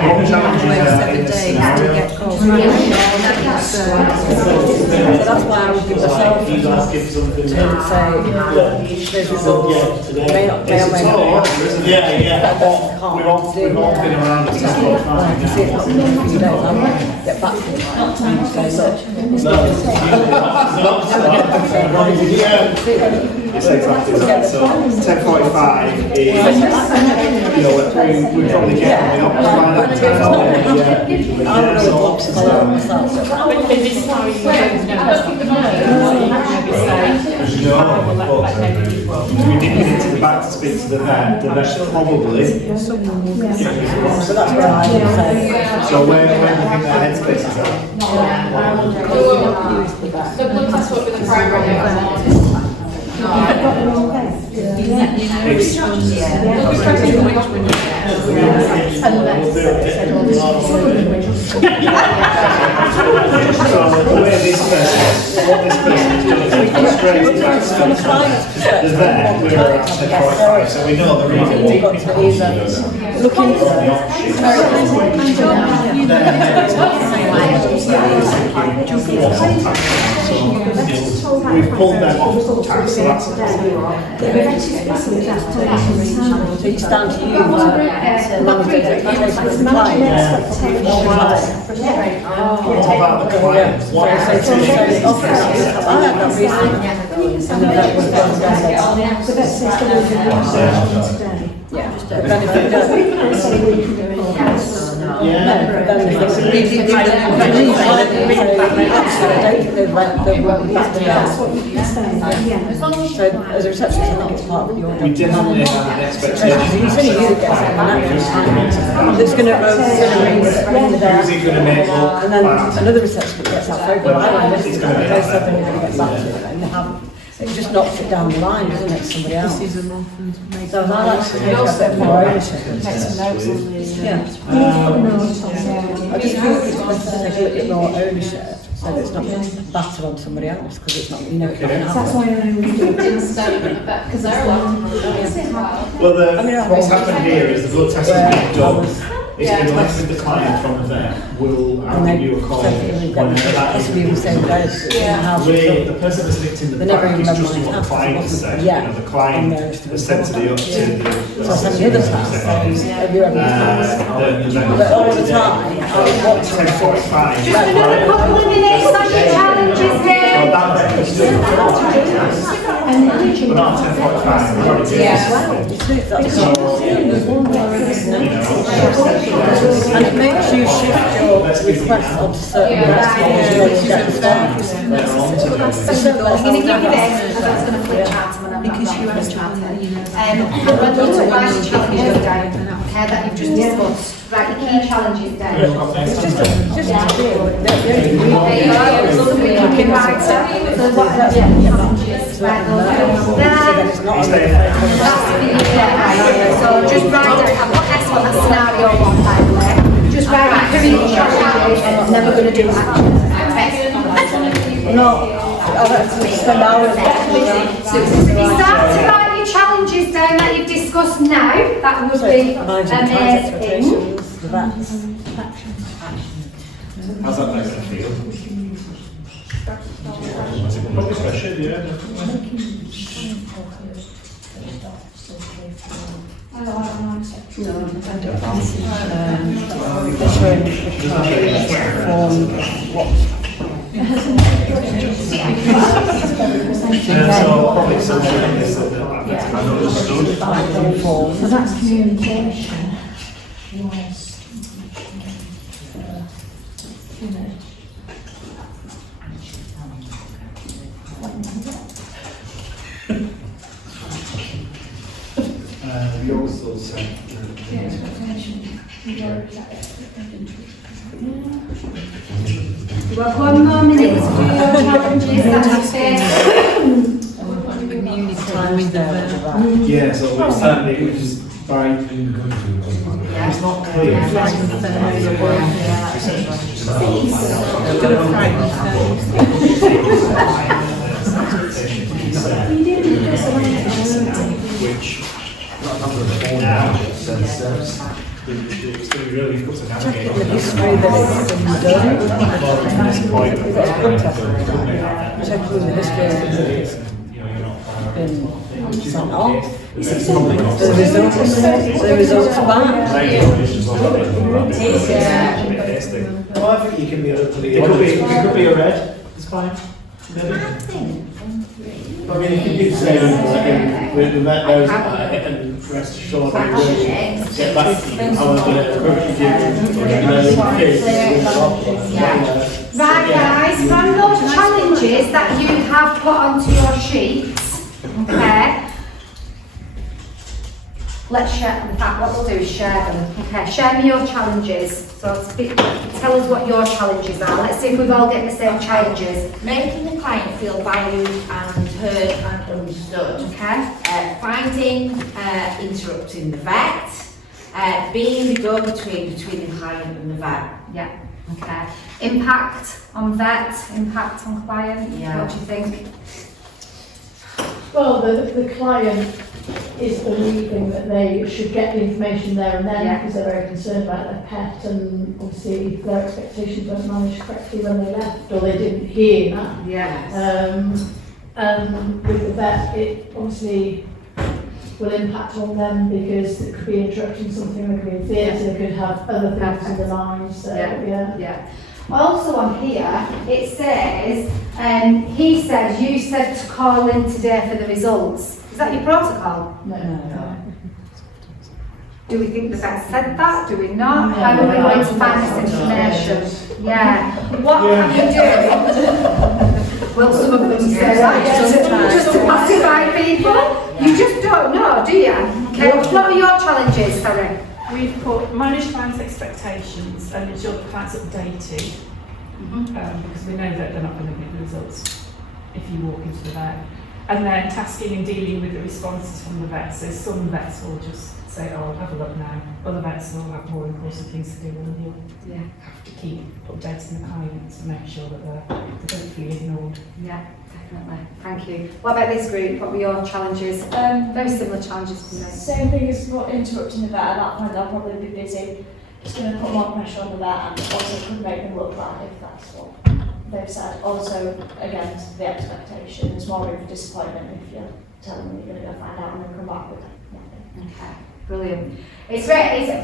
7 days to get calls. So that's why I would give myself to say, this is all, may not be. Yeah. We've all been around at 10:45 See it happening in a few days, I'll get back to you. Say, look, it's not It's exactly that. So 10:45 is, you know, we probably get on the opposite by that time. I would have loved to follow myself. But is this how you maybe say, I will let maybe We didn't get to the back to speak to the vet probably. So that's where I would say. So where do you think that headspace is at? the blood test will be the primary. So the way this person, what this person is doing is frustrating the vet, we're at 10:45, so we know the reason deep into Looking we've pulled them off the tax, so that's so it's down to you. As long as they take the client. all about the client. What I had that reason. And the vet was then if they don't, so as a receptionist, I think it's part of your job. we definitely have an expectation. It's only you that gets it. That's going to ring the bell. Who's he going to make look And then bad? another receptionist gets that phone call. I don't listen to that. They said they were going to get back to it, and they haven't. It just knocks it down the line, doesn't it, to somebody else? So I like to take a bit more ownership. Yeah. I just think it's better to take a little bit more ownership, so that it's not batter on somebody else, because it's not, you know, it's not going to happen. Because they're allowed. Well, what's happened here is the blood test has been done. It's been left with the client from the vet. I'll give you a call whenever that is. Possibly the same place. The person that's linked in the They never back even is just remember what the my client task, said. yeah. You know, the client has said to the So I sent the other task, have you ever but all the time, I was watching. 10:45. Just another couple of minutes on your challenges there. That vet was still but not 10:45. We've already And it makes you shift your request onto certain restaurants. I'm going to give you this because I was going to flip chat when I'm Because not you flip asked chatting. me, you know. I'd love to advise you challenges down, okay, that you've just discussed. Right, your key challenges down. It's just a deal. There you are, it's a weekly writer. So what are the challenges? Right, It's not a that's the So just write down, I've got this one, a scenario one, by the way. Just write down current challenges, I'm never going to do that. No, I'll have to spend hours. So if you start to write your challenges down that you've discussed now, that would be Managing client amazing. expectations, the vets. How's that make you feel? Probably special, yeah. So probably something like this that I understood. So that's communication. You're still saying. Well, 1 more minute for your challenges, that's it. Times there. Yeah, so it was Right. It's not clear. Which now says it's going to be really difficult to navigate. The history that it's been done. Check through the history that it's been sent off. The results back. Well, I think you can be it could be a red. It's fine. I mean, if you did say with the vet knows about it, and rest assured they will get back to you. However, Right guys, from those challenges that you have put onto your sheets, okay, let's share, in fact what we'll do is share them, okay, share me your challenges, so tell us what your challenges are, let's see if we've all got the same challenges. Making the client feel valued and heard and understood. Okay, Finding, interrupting the vet, being the go-between between the client and the vet. yeah, okay. Impact on vet, impact on client, Yeah. what do you think? Well, the client is believing that they should get the information there and then Yeah. because they're very concerned about their pet and obviously their expectations weren't managed correctly when they left or they didn't hear that. Yes. And with the vet, it obviously will impact on them because it could be interrupting something, they could be in theatre, they could have other things in their lives, so yeah. Yeah. Also on here, it says, you said to call in today for the results. Is that your protocol? No. Do we think the vet said that? Do we not? How are we going to find this information? Yeah. What can we do? Well, some of them say that, just to pacify people. You just don't know, do you? Okay, what are your challenges, sorry? We've put manage clients' expectations and ensure the client's updated, because we know that they're not going to get the results if you walk into the vet. And then tasking and dealing with the responses from the vets. So some vets will just say, oh, I'll have a look now. Other vets will have more important things to do and you'll have to keep updating the client to make sure that they don't feel ignored. Yeah, definitely. Thank you. What about this group? What were your challenges? Very similar challenges to me. Same thing as not interrupting the vet. At that point, they'll probably be busy. It's going to put more pressure on the vet and also could make them look bad if that's what they've said. Also, again, the expectation is more room for disappointment if you're telling them you're going to go find out and then come back with nothing. Okay, brilliant. It's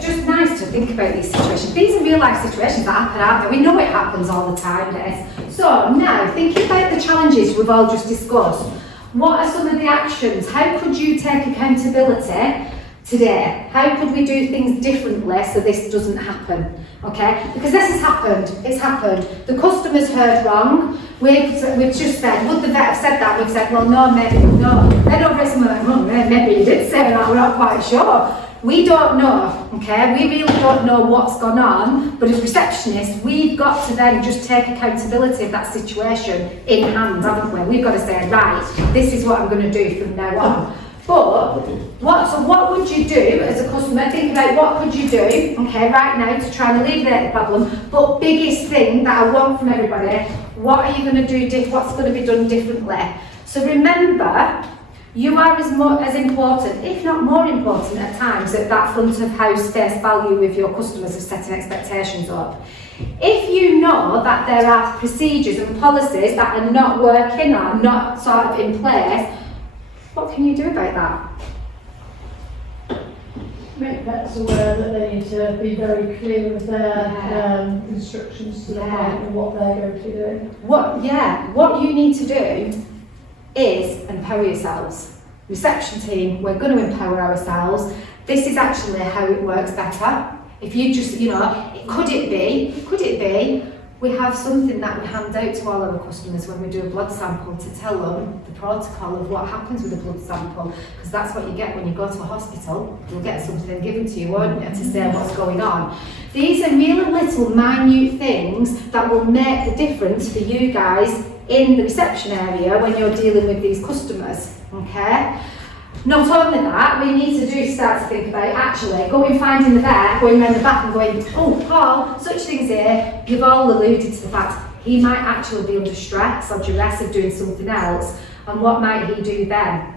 just nice to think about these situations. These are real life situations that happen, aren't they? We know it happens all the time, Des. So now, thinking about the challenges we've all just discussed, what are some of the actions? How could you take accountability today? How could we do things differently so this doesn't happen? Okay, because this has happened, it's happened. The customer's heard wrong. We've just said, would the vet have said that? We've said, well, no, maybe no. Then over it's like, well, maybe you did say that, we're not quite sure. We don't know, okay? We really don't know what's gone on, but as receptionists, we've got to then just take accountability of that situation in hand, haven't we? We've got to say, right, this is what I'm going to do from now on. But what would you do as a customer? Think about what could you do, okay, right now to try and alleviate the problem. But biggest thing that I want from everybody, what are you going to do? What's going to be done differently? So remember, you are as important, if not more important at times, at that front of house face value with your customers of setting expectations up. If you know that there are procedures and policies that are not working or not sort of in place, what can you do about that? Make vets aware that they need to be very clear with their instructions to the client and what they're going to be doing. What you need to do is empower yourselves. Reception team, we're going to empower ourselves. This is actually how it works better. If you just, could it be, we have something that we hand out to all our customers when we do a blood sample to tell them the protocol of what happens with a blood sample, because that's what you get when you go to a hospital. You'll get something given to you, won't you, to say what's going on. These are really little minute things that will make the difference for you guys in the reception area when you're dealing with these customers, okay? Not only that, we need to start to think about actually going finding the vet, going round the back and going, oh Paul, such things here. You've all alluded to the fact he might actually be under stress or duress of doing something else, and what might he do then?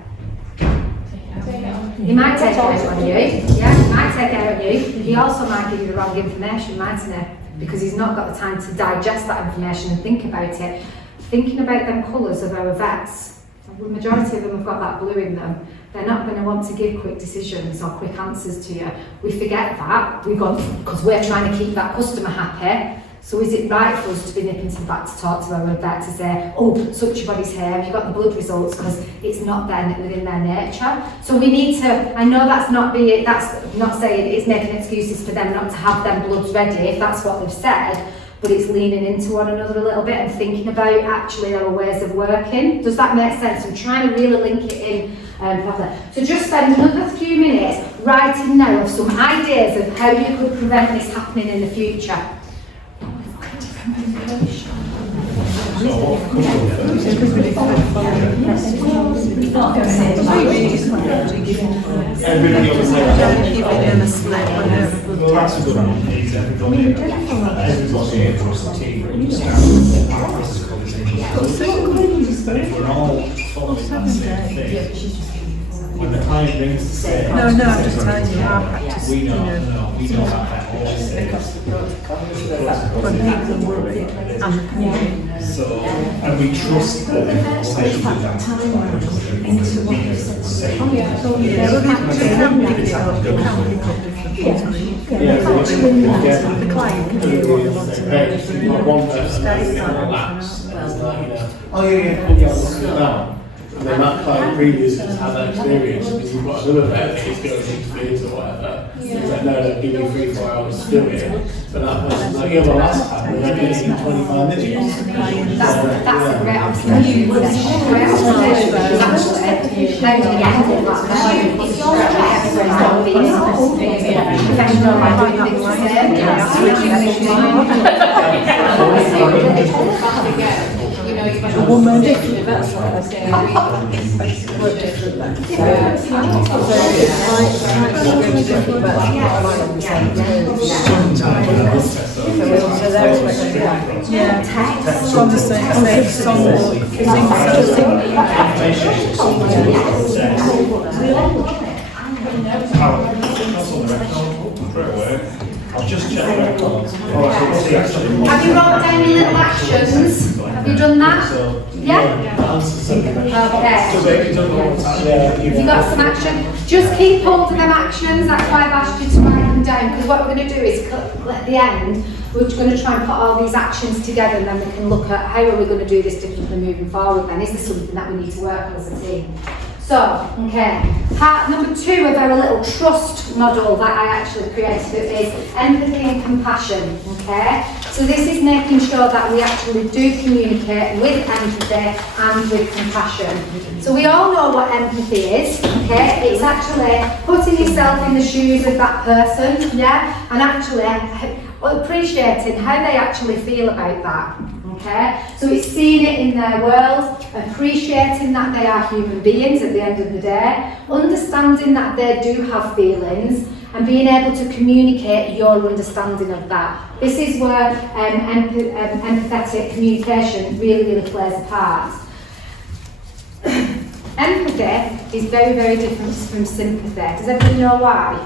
He might take it out on you, yeah, he might take it out on you. He also might give you the wrong information, mightn't he? Because he's not got the time to digest that information and think about it. Thinking about them colours of our vets, the majority of them have got that blue in them. They're not going to want to give quick decisions or quick answers to you. We forget that, because we're trying to keep that customer happy. So is it right for us to be nipping to the back to talk to our vet to say, oh, such your body's hair, have you got the blood results? Because it's not within their nature. So we need to, I know that's not saying it's making excuses for them not to have them bloods ready, if that's what they've said, but it's leaning into one another a little bit and thinking about actually our ways of working. Does that make sense? I'm trying to really link it in properly. So just spend another few minutes writing now of some ideas of how you could prevent this happening in the future. Everybody else well, that's a good one. Everybody across the team understands that this conversation. If we're all following that same thing, when the client brings to say, No, I'm just telling you our practice. we know that When people worry and the pain. So, and we trust that they should do that. Yeah, well, they can pick it up, they can pick up different things. The client can hear what they want to know. Oh yeah, look at that. And then that client previously has had that experience, and you've got another vet that is going to experience or whatever. It's like, no, they'll give you 3-4 hours to do it. But that person's like, yeah, well, last time we only did 25 minutes. That's a great observation. Great observation. Actually, how do you handle that? If you're everyone's not being professional by doing things the same. A woman, that's what I say. I'll just check the records. Have you wrote down your little actions? Have you done that? Yeah? Okay. You got some action? Just keep hold of them actions, that's why I've asked you to write them down, because what we're going to do is at the end, we're going to try and put all these actions together, and then we can look at how are we going to do this differently moving forward then. Is there something that we need to work on as a team? So, okay, part number 2 of our little trust model that I actually created is empathy and compassion, okay? So this is making sure that we actually do communicate with empathy and with compassion. So we all know what empathy is, okay? It's actually putting yourself in the shoes of that person, yeah? And actually appreciating how they actually feel about that. Okay, so it's seeing it in their world, appreciating that they are human beings at the end of the day, understanding that they do have feelings, and being able to communicate your understanding of that. This is where empathetic communication really plays a part. Empathy is very, very different from sympathy. Does everybody know why?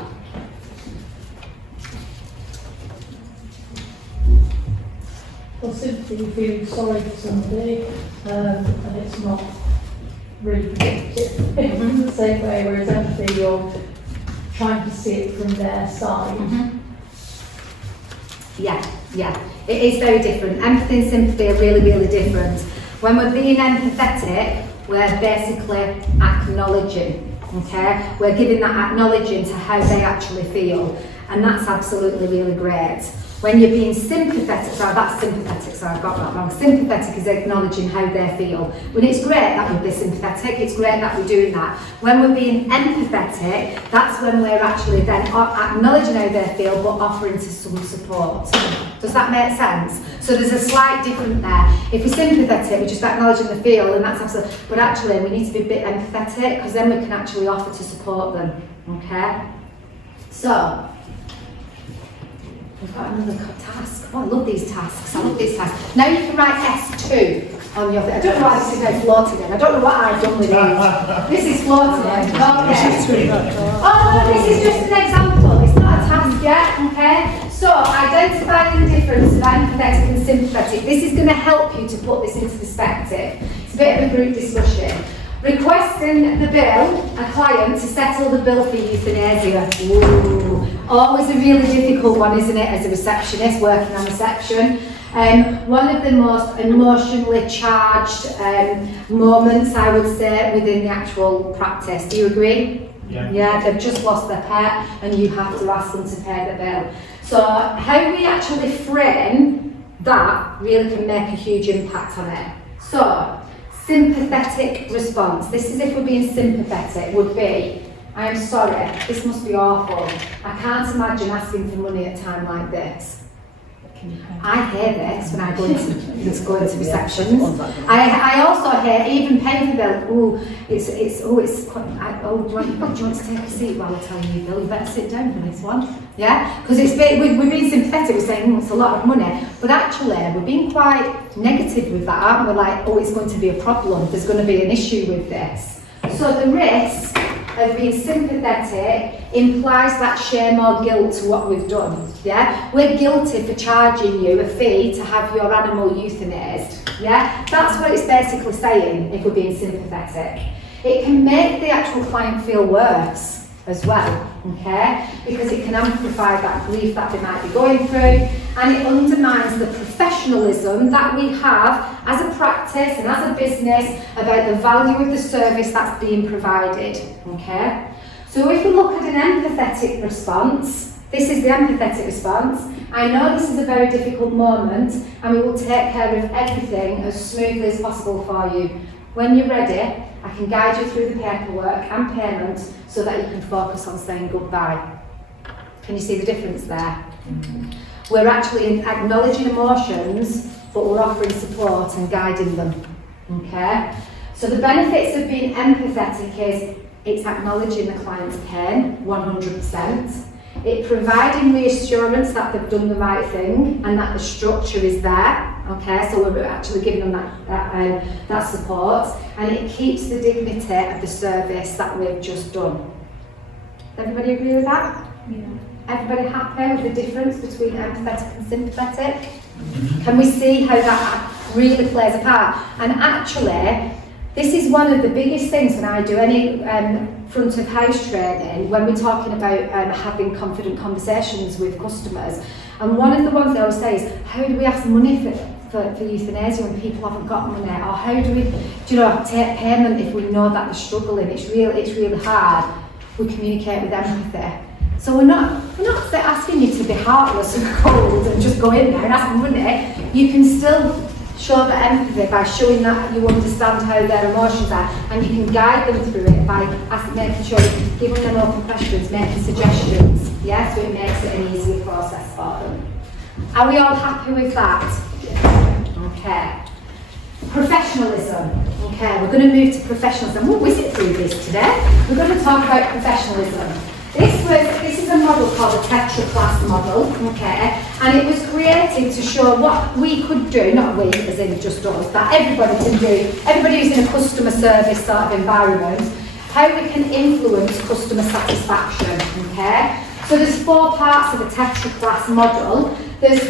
Well, sympathy, you feel sorry for somebody, and it's not really productive in the same way, whereas empathy, you're trying to see it from their side. Yeah, it is very different. Empathy and sympathy are really, really different. When we're being empathetic, we're basically acknowledging, okay? We're giving that acknowledging to how they actually feel, and that's absolutely really great. When you're being sympathetic, sorry, that's sympathetic, so I've got that wrong. Sympathetic is acknowledging how they feel. When it's great that we're sympathetic, it's great that we're doing that. When we're being empathetic, that's when we're actually then acknowledging how they feel, but offering to some support. Does that make sense? So there's a slight difference there. If we're sympathetic, we're just acknowledging the feel, and that's absolutely, but actually we need to be a bit empathetic, because then we can actually offer to support them, okay? So, we've got another task. Oh, I love these tasks. I love these tasks. Now you can write S2 on your thing. I don't know why this is now floating in. I don't know what I've done with it. This is floating in. Okay. Oh, this is just an example. It's not a task yet. Okay. So, identifying the difference of empathetic and sympathetic. This is going to help you to put this into perspective. It's a bit of a group discussion. Requesting the bill, a client, to settle the bill for euthanasia. Ooh, always a really difficult one, isn't it, as a receptionist working on reception. One of the most emotionally charged moments, I would say, within the actual practice. Do you agree? Yeah. Yeah, they've just lost their pet and you have to ask them to pay the bill. So how we actually frame that really can make a huge impact on it. So, sympathetic response. This is if we're being sympathetic, would be, I am sorry, this must be awful. I can't imagine asking for money at a time like this. I hear this when I go into receptions. I also hear even paying the bill. Oh, it's quite. Do you want to take a seat while I tell you your bill? You better sit down for this one. Yeah, because we're being sympathetic. We're saying it's a lot of money, but actually we're being quite negative with that, aren't we? Like, oh, it's going to be a problem. There's going to be an issue with this. So the risk of being sympathetic implies that shame or guilt to what we've done. Yeah, we're guilty for charging you a fee to have your animal euthanized. Yeah, that's what it's basically saying if we're being sympathetic. It can make the actual client feel worse as well, okay, because it can amplify that grief that they might be going through, and it undermines the professionalism that we have as a practice and as a business about the value of the service that's being provided, okay. So if we look at an empathetic response, this is the empathetic response. I know this is a very difficult moment and we will take care of everything as smoothly as possible for you. When you're ready, I can guide you through the paperwork and payment so that you can focus on saying goodbye. Can you see the difference there? We're actually acknowledging emotions, but we're offering support and guiding them. Okay? So the benefits of being empathetic is it's acknowledging the client's pain, 100%. It's providing reassurance that they've done the right thing and that the structure is there. Okay, so we're actually giving them that support, and it keeps the dignity of the service that we've just done. Everybody agree with that? Yeah. Everybody happy with the difference between empathetic and sympathetic? Can we see how that really plays a part? And actually, this is one of the biggest things when I do any front of house training, when we're talking about having confident conversations with customers. And one of the ones they always say is, how do we ask money for euthanasia when people haven't got money? Or how do we, take payment if we know that they're struggling? It's really hard. We communicate with empathy. So we're not asking you to be heartless and cold and just go in there and ask for money. You can still show the empathy by showing that you understand how their emotions are, and you can guide them through it by making sure you're giving them open questions, making suggestions. Yeah, so it makes it an easier process for them. Are we all happy with that? Okay. Professionalism. Okay, we're going to move to professionalism. We'll whiz it through this today. We're going to talk about professionalism. This is a model called the Tetra Class model, okay, and it was created to show what we could do, not we as in just us, that everybody can do, everybody who's in a customer service sort of environment, how we can influence customer satisfaction, okay. So there's 4 parts of the Tetra Class model. There's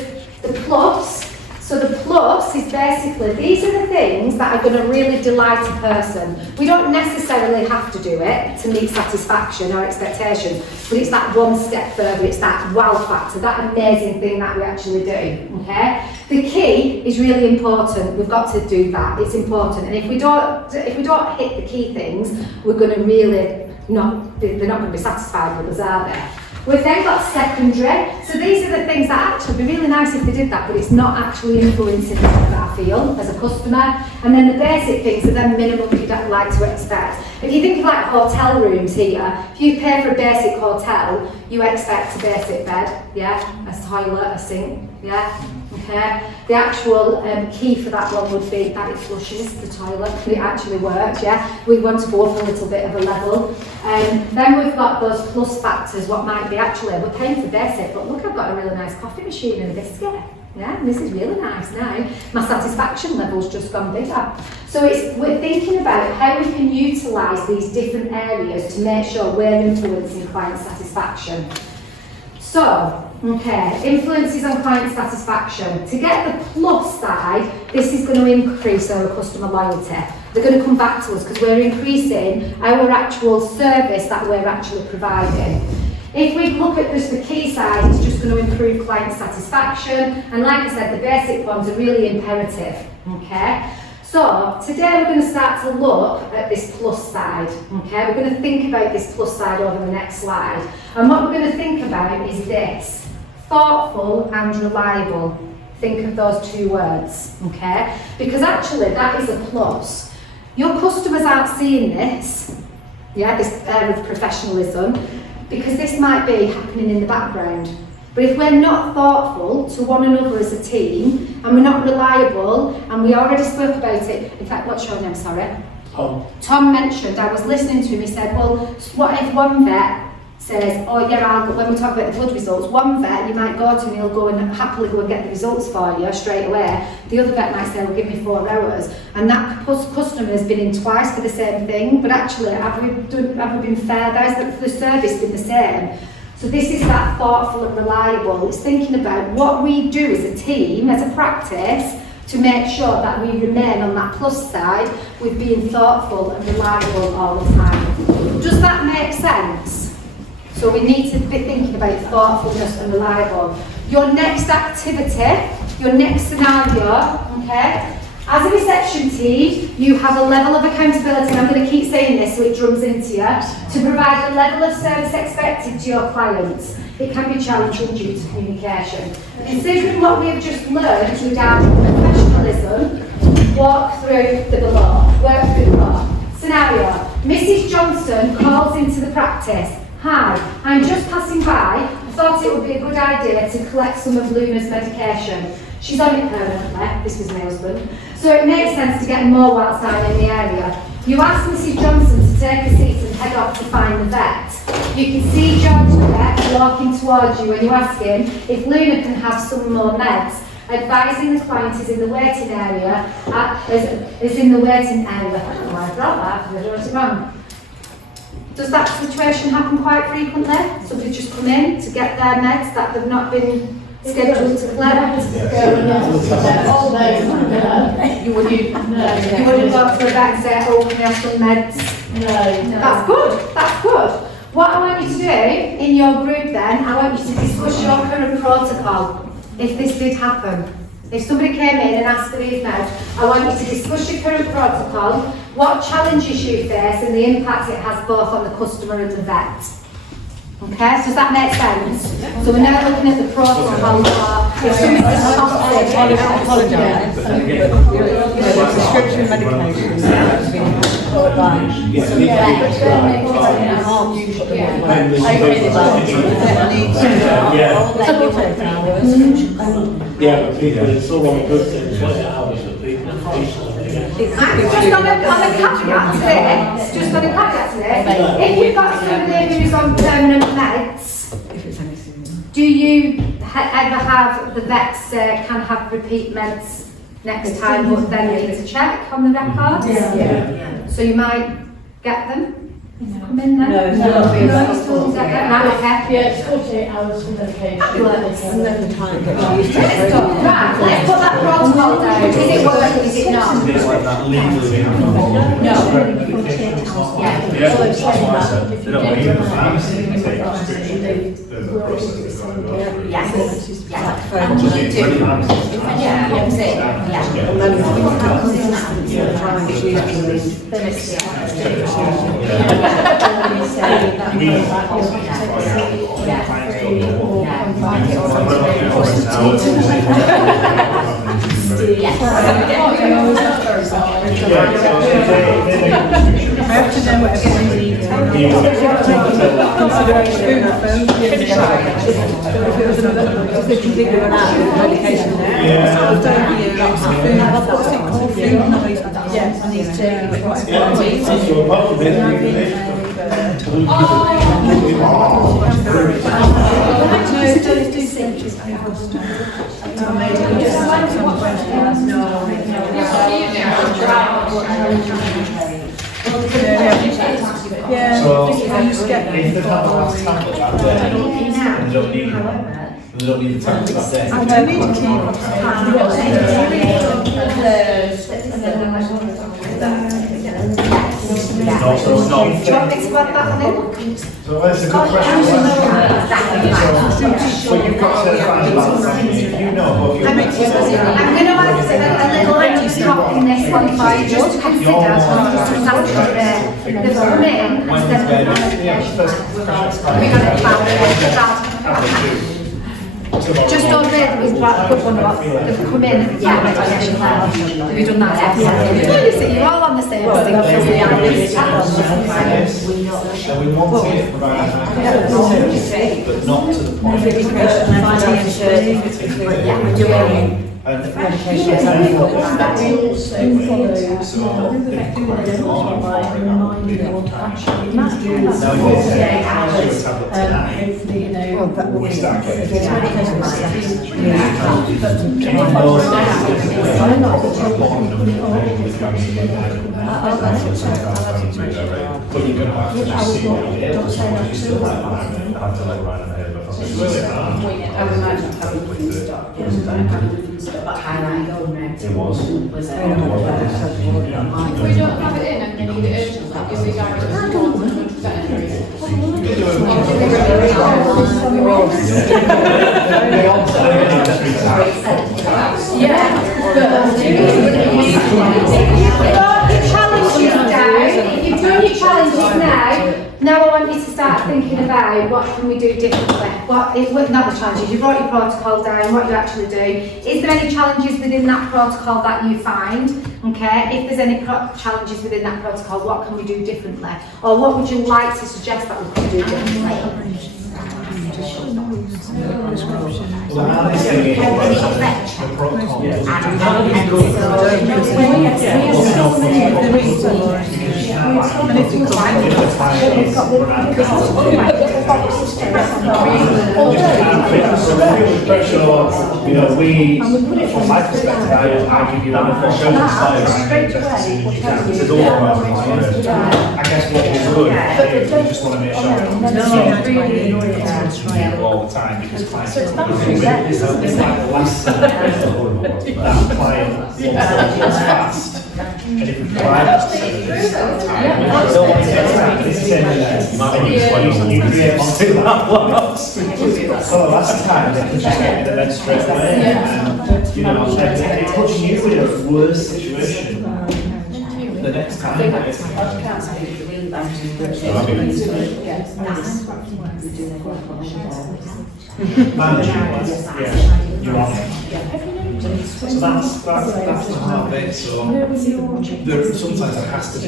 the plus. So the plus is basically, these are the things that are going to really delight a person. We don't necessarily have to do it to meet satisfaction or expectation, but it's that one step further, it's that wow factor, that amazing thing that we actually do, okay? The key is really important. We've got to do that, it's important. And if we don't hit the key things, we're going to really they're not going to be satisfied with us, are they? We've then got secondary. So these are the things that actually would be really nice if they did that, but it's not actually influencing the way that I feel as a customer. And then the basic things are then minimum you'd like to expect. If you think of like hotel rooms here, if you pay for a basic hotel, you expect a basic bed, yeah, a toilet, a sink, yeah, okay. The actual key for that one would be that it flushes the toilet, that it actually works, yeah. We want to go up a little bit of a level. Then we've got those plus factors, what might be actually, we're paying for basic, but look, I've got a really nice coffee machine and a biscuit. Yeah, and this is really nice now. My satisfaction level's just gone bigger. So we're thinking about how we can utilise these different areas to make sure we're influencing client satisfaction. So, okay, influences on client satisfaction. To get the plus side, this is going to increase our customer loyalty. They're going to come back to us because we're increasing our actual service that we're actually providing. If we look at just the key side, it's just going to improve client satisfaction. And like I said, the basic ones are really imperative, okay? So today we're going to start to look at this plus side, okay? We're going to think about this plus side over the next slide. And what we're going to think about is this, thoughtful and reliable. Think of those two words, okay? Because actually that is a plus. Your customers aren't seeing this, yeah, this air of professionalism, because this might be happening in the background. But if we're not thoughtful to one another as a team, and we're not reliable, and we already spoke about it, in fact, what's your name, sorry? Tom mentioned, I was listening to him, he said, well, what if one vet says, oh yeah, when we talk about the blood results, one vet you might go to and he'll go and happily go and get the results for you straight away. The other vet might say, well, give me 4 hours. And that customer has been in twice for the same thing, but actually, have we been fair? Has the service been the same? So this is that thoughtful and reliable. It's thinking about what we do as a team, as a practice, to make sure that we remain on that plus side with being thoughtful and reliable all the time. Does that make sense? So we need to be thinking about thoughtfulness and reliable. Your next activity, your next scenario, okay? As a reception team, you have a level of accountability, and I'm going to keep saying this so it drums into you, to provide the level of service expected to your clients. It can be challenging due to communication. Considering what we have just learned regarding professionalism, walk through the below, work through the below. Scenario, Mrs. Johnson calls into the practice. Hi, I'm just passing by. I thought it would be a good idea to collect some of Luna's medication. She's on it permanently, this was my husband, so it makes sense to get more whilst I'm in the area. You ask Mrs. Johnson to take a seat and head off to find the vet. You can see George the vet walking towards you and you ask him if Luna can have some more meds, advising the client is in the waiting area, is in the waiting area. I don't know why I brought that, I wrote it wrong. Does that situation happen quite frequently? Somebody just come in to get their meds that they've not been scheduled to collect? You wouldn't go to a vet and say, oh, can I have some meds? No. That's good, that's good. What I want you to do in your group then, I want you to discuss your current protocol if this did happen. If somebody came in and asked for these meds, I want you to discuss your current protocol, what challenges you face and the impact it has both on the customer and the vet. Okay, so does that make sense? So we're now looking at the protocol for if somebody's apologise, the prescription medication has been outlined. Yeah, but people, it's all on good things, 20 hours for people. Just on a caveat to this, just on a caveat to this, if you've got somebody who's on permanent meds, do you ever have the vets say can have repeat meds next time, but then need to check on the records? Yeah. So you might get them? Come in then? No. Okay. Yeah, it's 48 hours for medication. And then the time gets used to it. Right, let's put that protocol down. Is it working, is it not? It's like that legally. No. Yeah, that's why I said, they don't want you to take prescription. There's a process that's going on. Yes. And Yeah, that's it. Yeah. then how consistent the time is used to We or Yeah. come back it or I have to know what everybody's eating. Consideration food film. If it was another, if they can figure it out, medication there. Yeah. Food, what's it called? Food noise. Yes, I need to That's your problem, isn't it? Yeah, So, just get if they've had the last tablet that day, and they don't need the tablet that day. I do need to keep No, so it's not. Do you want me to add that one in? So that's a good question. So you've got to find a balance, I mean, you know, but if I'm going to add a little top in this one for you, just to consider. They've come in instead of we got it back. Just over there, there was quite a good one about they've come in, yeah, medication now. Have you done that? Yes. You're all on the same thing. and we want to provide but not to the point. Yeah, we're doing And medication so hopefully, you know, we start getting but you're going to have to just see what it is. You still have to let Ryan ahead of us. It's really hard. It was. If we don't have it in and they need it urgently, is it direct to veterinary? If you've done your challenges now I want you to start thinking about what can we do differently. Not the challenges, you've brought your protocol down, what you actually do. Is there any challenges within that protocol that you find? Okay, if there's any challenges within that protocol, what can we do differently? Or what would you like to suggest that we could do differently? Well, the hardest thing is the protocol. And if you you know, we, from my perspective, I give you one for show the side, I guess what we're good, we just want to make sure all the time, because clients it's like the last that client wants fast. And if we provide that service, we don't want to take time, but it's 10 minutes. And you create one thing that lost. So the last time, they can just get me the med straight away. And, you know, it puts you in a worse situation the next time. Managing it, yeah, you're on it. So that's the hard bit. So there, sometimes there has to be.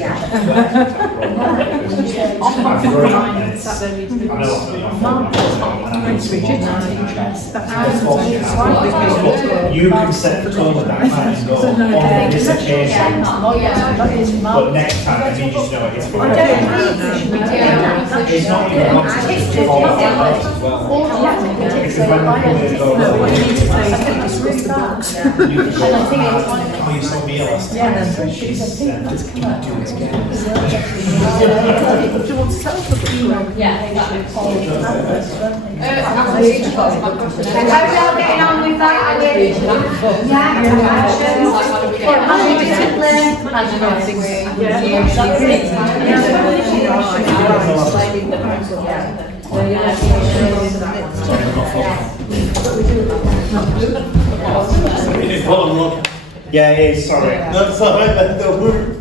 You can set the tone with that time and go on this occasion, but next time I need you to know it's for it's not even want to follow up as well. Because when we go, we need to take the books. you can go, oh, you saw me last time. Just do it again. Do you want to tell us the book? Yeah, exactly. And how are we all getting on with that? Yeah, it is, sorry. That's all right, don't worry.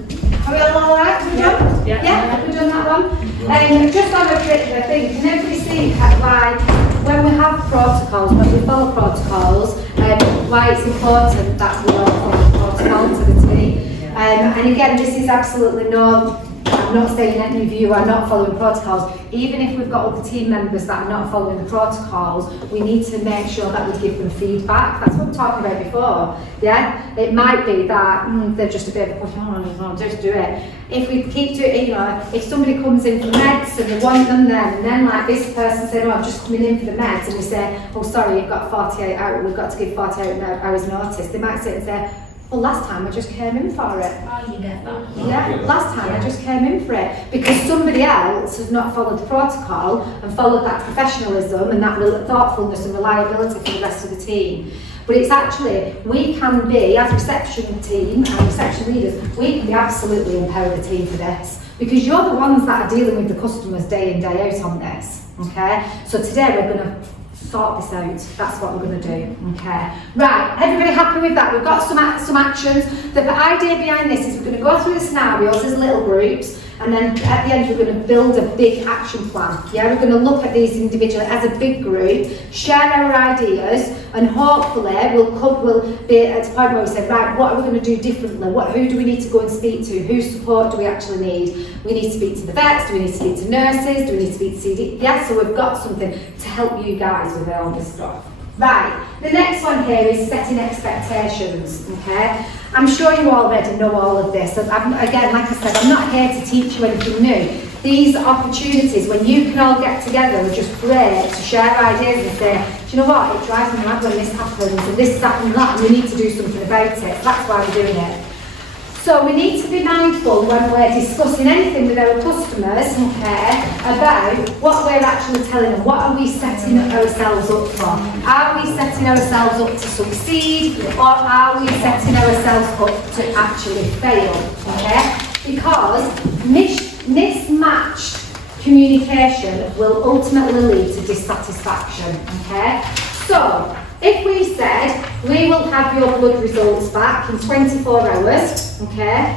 Are we all alright? Yeah. Have we done that one? Just on a particular thing, can everybody see why, when we have protocols, when we follow protocols, why it's important that we all follow protocol to the T? And again, this is absolutely no, I'm not saying any of you are not following protocols. Even if we've got other team members that are not following the protocols, we need to make sure that we give them feedback. That's what we were talking about before. Yeah, it might be that they're just a bit of just do it. If we keep doing, if somebody comes in for meds and they want them then, and then like this person said, oh, I'm just coming in for the meds, and we say, oh, sorry, you've got 48 hours, we've got to give 48 hours notice. They might sit and say, well, last time I just came in for it. Oh, you get that. Yeah, last time I just came in for it because somebody else has not followed the protocol and followed that professionalism and that thoughtfulness and reliability for the rest of the team. But it's actually, we can be, as reception team and reception leaders, we can be absolutely empower the team for this because you're the ones that are dealing with the customers day in, day out on this, okay? So today we're going to sort this out. That's what we're going to do. Okay. Right. Everybody happy with that? We've got some actions. The idea behind this is we're going to go through the scenarios as little groups, and then at the end we're going to build a big action plan. Yeah, we're going to look at these individually as a big group, share our ideas, and hopefully we'll be at a point where we say, right, what are we going to do differently? Who do we need to go and speak to? Whose support do we actually need? We need to speak to the vets, do we need to speak to nurses, do we need to speak to CD? Yeah, so we've got something to help you guys with all this stuff. Right, the next one here is setting expectations, okay? I'm sure you already know all of this. Again, like I said, I'm not here to teach you anything new. These opportunities, when you can all get together, are just great to share ideas and say, do you know what, it drives me mad when this happens, and this is happening, that, and we need to do something about it. That's why we're doing it. So we need to be mindful when we're discussing anything with our customers, okay, about what we're actually telling them. What are we setting ourselves up for? Are we setting ourselves up to succeed, or are we setting ourselves up to actually fail? Okay? Because mismatched communication will ultimately lead to dissatisfaction. Okay? So, if we said, we will have your blood results back in 24 hours, okay,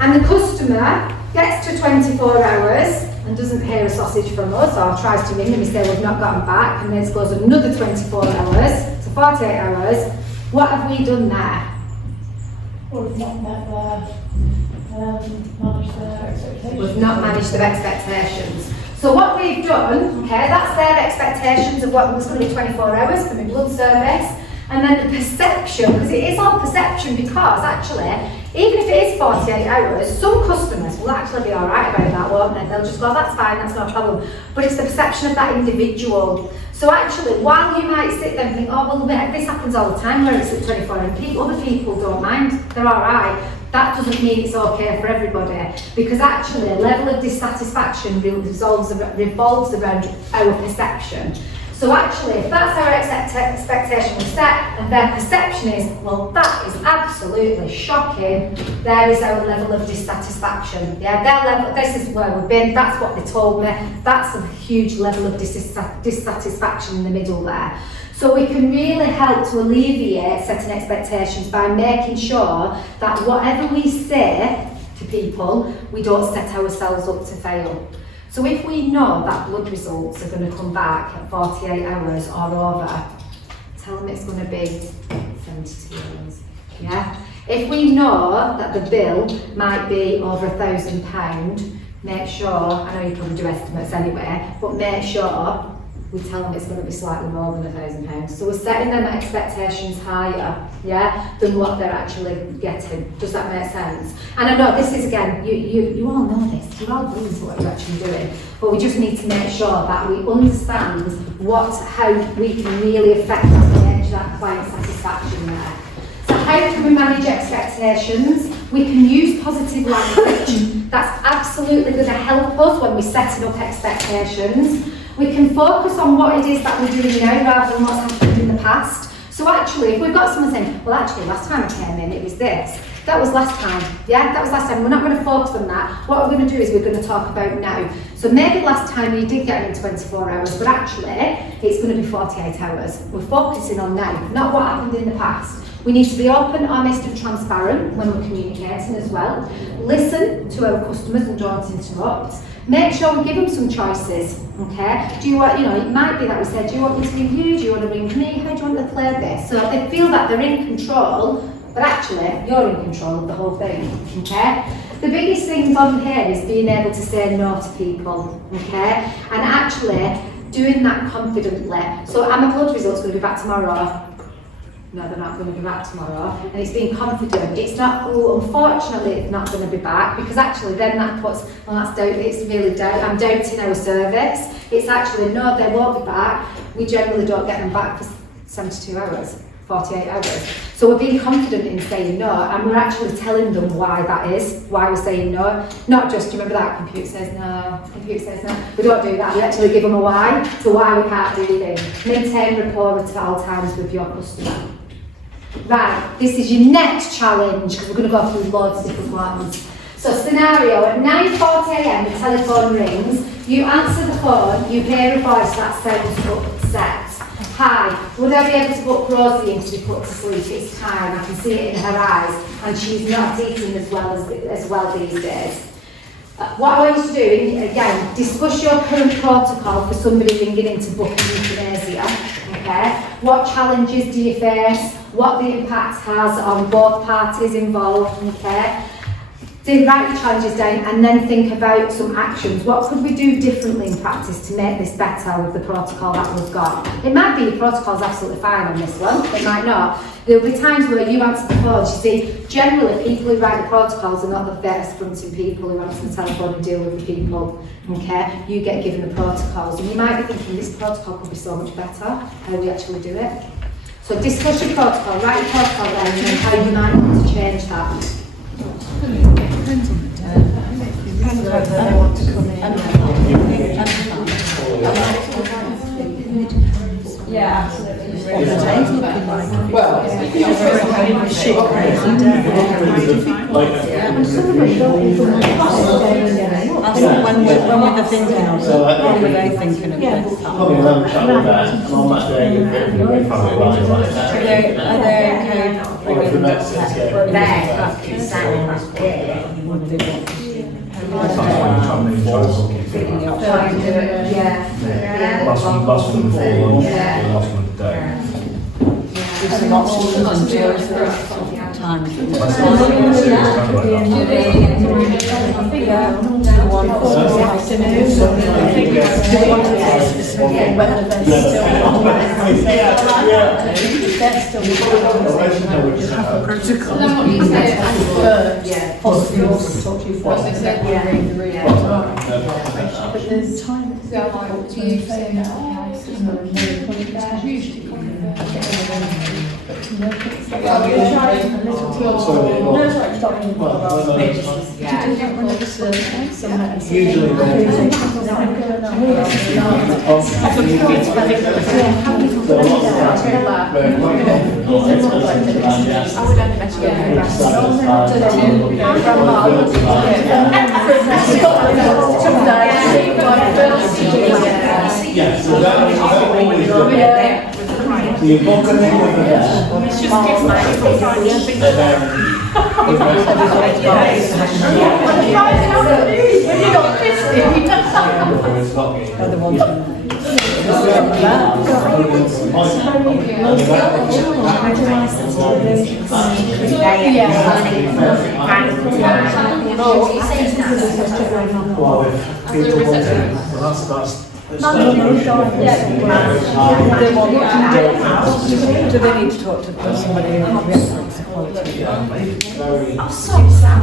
and the customer gets to 24 hours and doesn't hear a sausage from us or tries to ring and we say we've not got them back, and then it goes another 24 hours to 48 hours, what have we done there? Well, we've not managed their expectations. We've not managed their expectations. So what we've done, okay, that's their expectations of what was going to be 24 hours for my blood service, and then the perception, because it is all perception, because actually, even if it is 48 hours, some customers will actually be alright about that, won't they? They'll just go, that's fine, that's no problem. But it's the perception of that individual. So actually, while you might sit there and think, oh, well, this happens all the time where it's at 24 hours, other people don't mind, they're alright. That doesn't mean it's okay for everybody, because actually a level of dissatisfaction revolves around our perception. So actually, if that's our expectation we set, and their perception is, well, that is absolutely shocking, there is our level of dissatisfaction. Yeah, their level, this is where we've been, that's what they told me, that's a huge level of dissatisfaction in the middle there. So we can really help to alleviate setting expectations by making sure that whatever we say to people, we don't set ourselves up to fail. So if we know that blood results are going to come back at 48 hours or over, tell them it's going to be 72 hours. Yeah? If we know that the bill might be over £1,000, make sure, I know you probably do estimates anyway, but make sure we tell them it's going to be slightly more than £1,000. So we're setting them expectations higher, yeah, than what they're actually getting. Does that make sense? And I know this is, again, you all know this, you're all doing what you're actually doing, but we just need to make sure that we understand how we can really affect that client satisfaction there. So how can we manage expectations? We can use positive language. That's absolutely going to help us when we're setting up expectations. We can focus on what it is that we're doing now rather than what's happened in the past. So actually, if we've got someone saying, well actually last time I came in it was this, that was last time, yeah, that was last time, we're not going to focus on that. What we're going to do is we're going to talk about now. So maybe last time you did get in 24 hours, but actually it's going to be 48 hours. We're focusing on now, not what happened in the past. We need to be open, honest and transparent when we're communicating as well. Listen to our customers and don't interrupt. Make sure we give them some choices, okay? Do you want, you know, it might be that we said, do you want me to ring you? Do you want to ring me? How do you want to play this? So they feel that they're in control, but actually you're in control of the whole thing, okay? The biggest thing on here is being able to say no to people, okay? And actually doing that confidently. So are my blood results going to be back tomorrow? No, they're not going to be back tomorrow. And it's being confident. It's not, oh, unfortunately, it's not going to be back, because actually then that puts, well, that's doubt, it's really doubt. I'm doubting our service. It's actually, no, they won't be back. We generally don't get them back for 72 hours, 48 hours. So we're being confident in saying no, and we're actually telling them why that is, why we're saying no. Not just, do you remember that computer says no, computer says no. We don't do that. We actually give them a why, to why we can't do things. Maintain rapport at all times with your customer. Right, this is your next challenge, because we're going to go through loads of different ones. So scenario, at 9:40 a.m. the telephone rings, you answer the phone, you hear a voice that sounds upset. Hi, would I be able to book Rosie in to be put to sleep? It's time, I can see it in her eyes, and she's not eating as well these days. What I want you to do, again, discuss your current protocol for somebody ringing in to book euthanasia, okay? What challenges do you face? What the impact has on both parties involved, okay? Write your challenges down and then think about some actions. What could we do differently in practice to make this better with the protocol that we've got? It might be your protocol's absolutely fine on this one, it might not. There'll be times where you answer the phone, you see, generally people who write the protocols are not the best fronting people who answer the telephone and deal with the people, okay? You get given the protocols and you might be thinking this protocol could be so much better, how we actually do it. So discuss your protocol, write your protocol down and then how you might want to change that. Depends on the day. Depends whether they want to come in. Yeah, absolutely. What the day's looking like. Well, Shit crazy day. I think when we're thinking of it, when we're they thinking of it. Probably another chat with that, and on that day, we're probably like that. Are they okay? Or if the vet says, yeah. Last one before lunch, last one of the day. Give some options and choice time. Possibly also talk to you first, and then read the report. But there's time to go like, do you say no? Usually Yeah, so that always the important thing with the It's just gives my Do they need to talk to somebody who represents the quality? I'm so sad.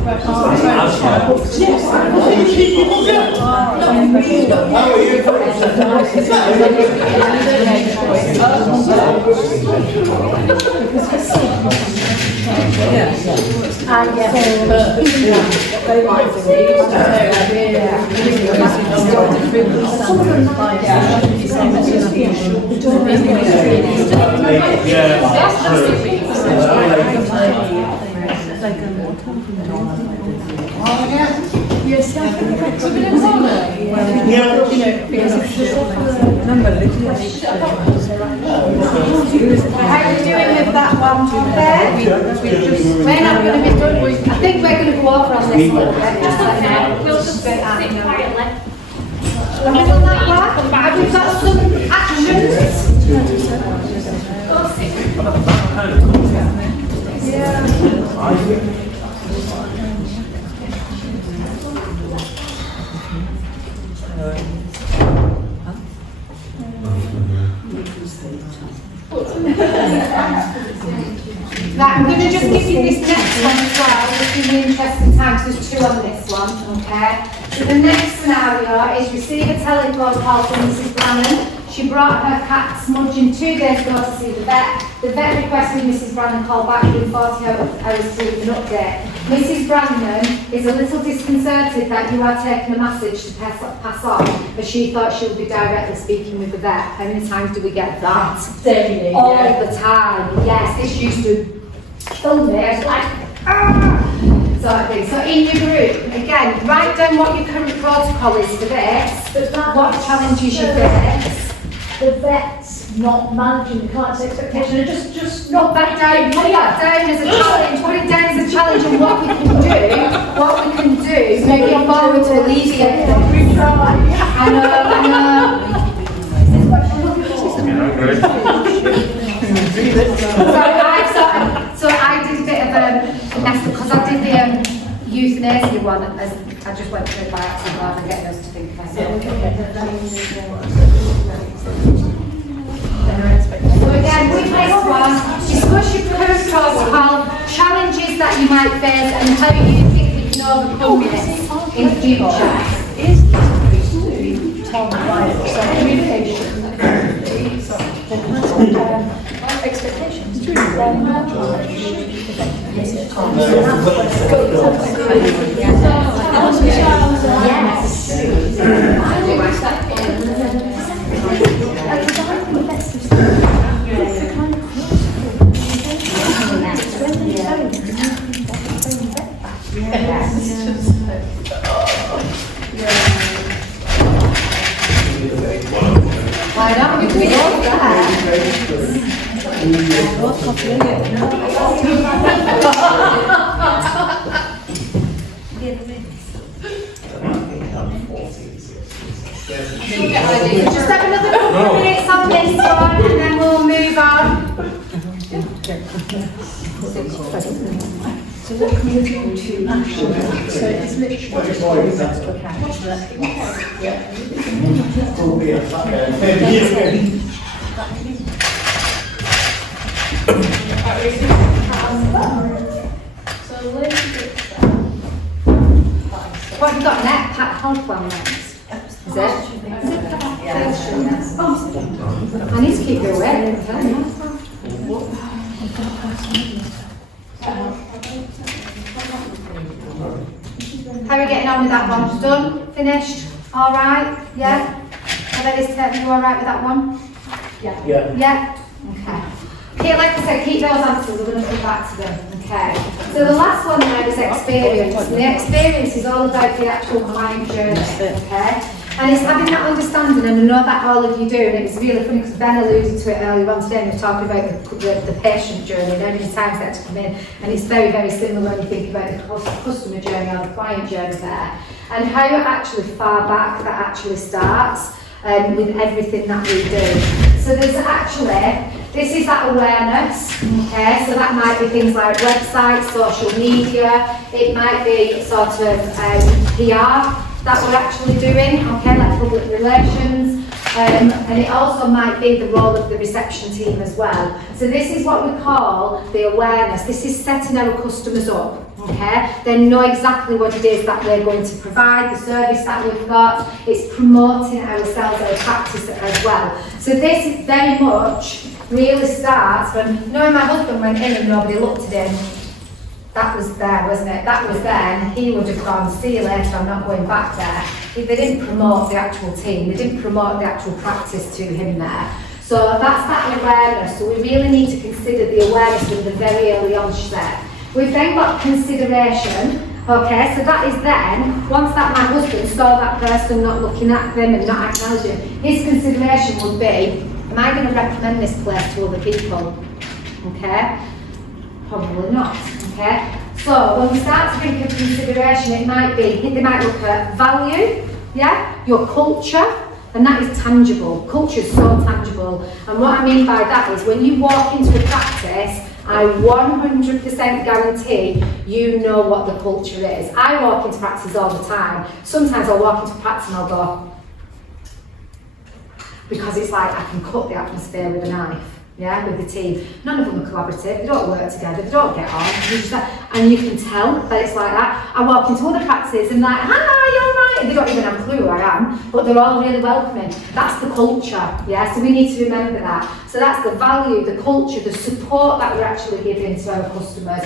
When How are you doing with that one there? We're not going to be done. I think we're going to go over on this a little bit. Just let me know. We'll just sit quietly. Have we done that one? Have we got some actions? Right, I'm going to just give you this next one as well, just in the interest of time, because there's two on this one, okay? So the next scenario is receive a telephone call from Mrs. Brannan. She brought her cat smudging 2 days ago to see the vet. The vet requested Mrs. Brannan call back within 40 hours to leave an update. Mrs. Brannan is a little disconcerted that you are taking a message to pass on, but she thought she would be directly speaking with the vet. How many times do we get that? Daily, All the time. Yes, this used to kill me. I was like, ah! Sort of thing. So in your group, again, write down what your current protocol is for this, what challenges you face. The vet's not managing the client's expectation, and just Put that down, put that down as a challenge, put it down as a challenge, and what we can do is moving forward to alleviate it. I know. So I did a bit of a mess because I did the euthanasia one, as I just went through it by accident rather than getting us to think about it. So again, with this one, discuss your current protocol, challenges that you might face, and how you think we can overcome this in the future. expectations. Why not? We love that. Just have another couple of minutes on this one and then we'll move on. So what can we do to action? So it's literally What have you got next? Hold one next. Is it? I need to keep you awake. How are we getting on with that one? Done? Finished? All right? Yeah? Are they this you all right with that one? Yeah. Yeah? Okay. Okay, like I said, keep those answers, we're going to come back to them. Okay. So the last one there is experience. And the experience is all about the actual client journey. Okay? And it's having that understanding, and I know that all of you do, and it was really funny because Ben alluded to it earlier on today, and he was talking about the patient journey and how many times they have to come in, and it's very, very similar when you think about the customer journey or the client journey there, and how actually far back that actually starts with everything that we do. So there's actually, this is that awareness, okay, so that might be things like websites, social media, it might be sort of PR, that we're actually doing, okay, like public relations, And it also might be the role of the reception team as well. So this is what we call the awareness. This is setting our customers up. Okay, they know exactly what it is that we're going to provide, the service that we've got. It's promoting ourselves, our practice as well. So this is very much really starts when, you know, when my husband went in and nobody looked at him, that was there, wasn't it? That was then, he would have gone, see you later, I'm not going back there. They didn't promote the actual team, they didn't promote the actual practice to him there. So that's that awareness. So we really need to consider the awareness from the very early onset. We've then got consideration, okay, so that is then, once that my husband saw that person not looking at them and not acknowledging, his consideration would be, am I going to recommend this place to other people? Okay, probably not, okay. So when we start to think of consideration, it might be, they might look at value, yeah, your culture, and that is tangible. Culture is so tangible, and what I mean by that is when you walk into a practice, I 100% guarantee you know what the culture is. I walk into practice all the time. Sometimes I'll walk into practice and I'll go, because it's like I can cut the atmosphere with a knife, yeah, with the team. None of them are collaborative, they don't work together, they don't get on, and you can tell that it's like that. I walk into other practices and like, hi, you're right, they don't even have a clue who I am, but they're all really welcoming. That's the culture, yeah, so we need to remember that. So that's the value, the culture, the support that we're actually giving to our customers.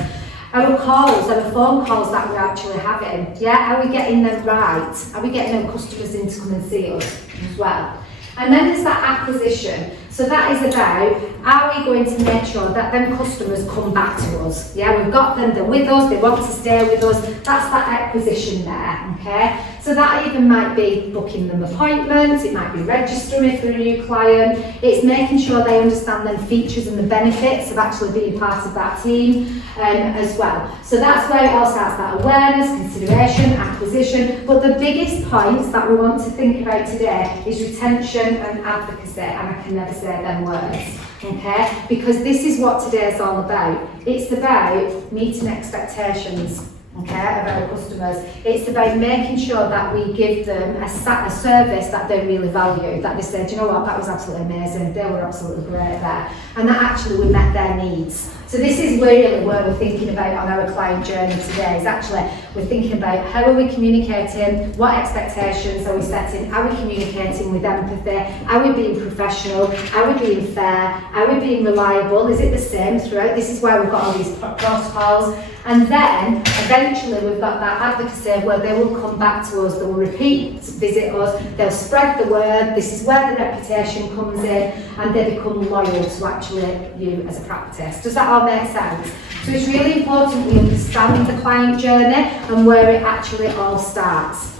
Our calls, our phone calls that we're actually having, yeah, are we getting them right? Are we getting our customers in to come and see us as well? And then there's that acquisition. So that is about, are we going to make sure that them customers come back to us? Yeah, we've got them, they're with us, they want to stay with us. That's that acquisition there, okay? So that even might be booking them appointments, it might be registering if they're a new client. It's making sure they understand them features and the benefits of actually being part of that team as well. So that's where it all starts, that awareness, consideration, acquisition. But the biggest points that we want to think about today is retention and advocacy, and I can never say them words, okay? Because this is what today is all about. It's about meeting expectations, okay, of our customers. It's about making sure that we give them a service that they really value, that they say, do you know what, that was absolutely amazing, they were absolutely great there, and that actually we met their needs. So this is really where we're thinking about on our client journey today, is actually we're thinking about how are we communicating, what expectations are we setting, are we communicating with empathy, are we being professional, are we being fair, are we being reliable, is it the same throughout? This is why we've got all these protocols. And then eventually we've got that advocacy where they will come back to us, they will repeat visit us, they'll spread the word, this is where the reputation comes in, and they become loyal to actually you as a practice. Does that all make sense? So it's really important we understand the client journey and where it actually all starts.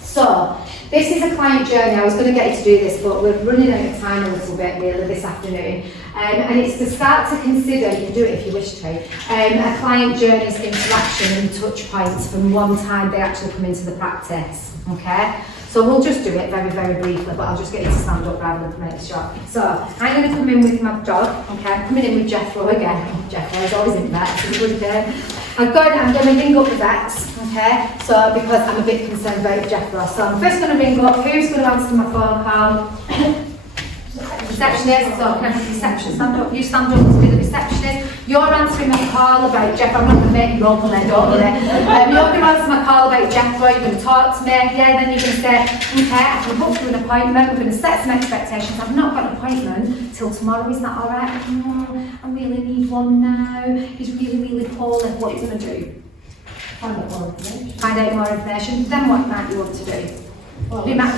So this is a client journey. I was going to get you to do this, but we're running out of time a little bit really this afternoon. And it's to start to consider, you can do it if you wish to, a client journey's interaction and touch points from one time they actually come into the practice, okay? So we'll just do it very, very briefly, but I'll just get you to stand up rather than make it short. So I'm going to come in with my dog, okay? I'm coming in with Jethro again. Jethro's always in vet, it's a good day. I'm going to ring up the vets, okay? So because I'm a bit concerned about Jethro. So I'm first going to ring up, who's going to answer my phone call? Receptionist, so can I have the reception stand up? You stand up to be the receptionist. You're answering my call about Jethro. I'm not going to make you roll play, don't worry. You're going to answer my call about Jethro. You're going to talk to me. Yeah, then you're going to say, okay, I can book you an appointment. We're going to set some expectations. I've not got an appointment till tomorrow. Is that all right? I really need one now. He's really, really poorly. What are you going to do? Find out more information. Find out more information. Then what might you want to do? Well, what you might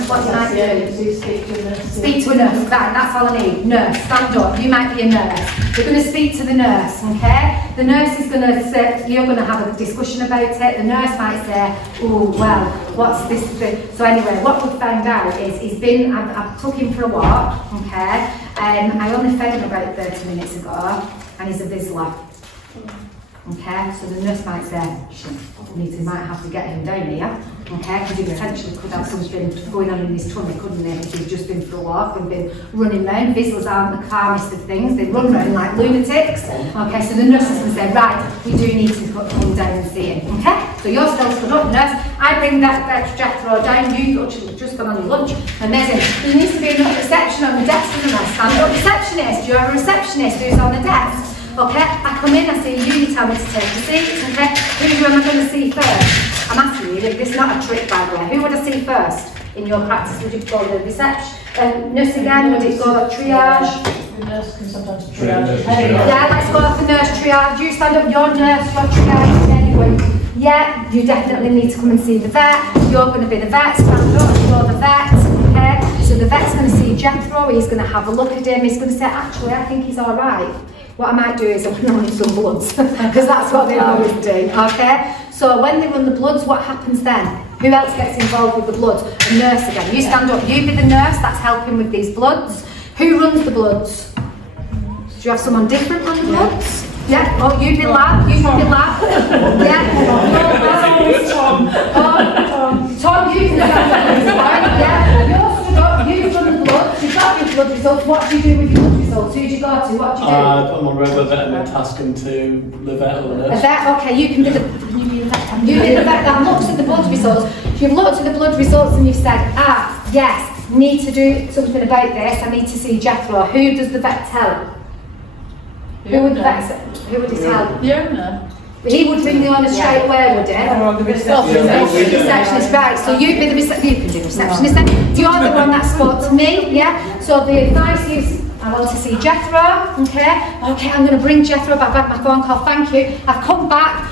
do? Speak to a nurse. Speak to a nurse, that's all I need. Nurse, stand up, you might be a nurse. We're going to speak to the nurse, okay? The nurse is going to say, you're going to have a discussion about it. The nurse might say, oh, well, what's this thing? So anyway, what we've found out is I took him for a walk, okay? I only fed him about 30 minutes ago, and he's a Vizsla. Okay, so the nurse might say, we might have to get him down here, okay, because he potentially could have something going on in his tummy, couldn't he, if he's just been for a walk and been running round. Visuals aren't the calmest of things, they run round like lunatics. Okay, so the nurse is going to say, right, we do need to come down and see him, okay? So you're still stood up, nurse, I bring that Jethro down, you've just gone on your lunch. Amazing. There needs to be another reception on the desk in the nurse. Stand up, receptionist, do you have a receptionist who's on the desk? Okay, I come in, I see you tell me to take the seat, okay? Who am I going to see first? I'm asking you, this is not a trick by the way. Who would I see first in your practice? Would you go to the reception? Nurse again, would it go triage? The nurse can sometimes triage. Yeah, let's go for nurse triage. You stand up, your nurse, your triage, anyway. Yeah, you definitely need to come and see the vet. You're going to be the vet, stand up, you're the vet, okay? So the vet's going to see Jethro, he's going to have a look at him, he's going to say, actually, I think he's all right. What I might do is I'm going to run some bloods, because that's what they always do, okay? So when they run the bloods, what happens then? Who else gets involved with the bloods? A nurse again. You stand up, you be the nurse that's helping with these bloods. Who runs the bloods? Do you have someone different run the bloods? Yeah? Oh, you be lab, you be lab. Yeah? Tom, you can stand up, right? Yeah? You're stood up, you've run the bloods, you've got your blood results. What do you do with your blood results? Who do you go to? What do you do? Put them on regular vet and then task them to the vet or the A nurse. vet, okay, you can be the vet that looks at the blood results. You've looked at the blood results and you've said, yes, need to do something about this, I need to see Jethro. Who does the vet tell? Who would the vet say? Who would he tell? The owner. He would bring the owner straight away, would he? Or the Receptionist, right, so you be the you can do receptionist then. You're the one that spoke to me, yeah? So the advice is, I want to see Jethro, okay? Okay, I'm going to bring Jethro back. I've had my phone call, thank you. I've come back.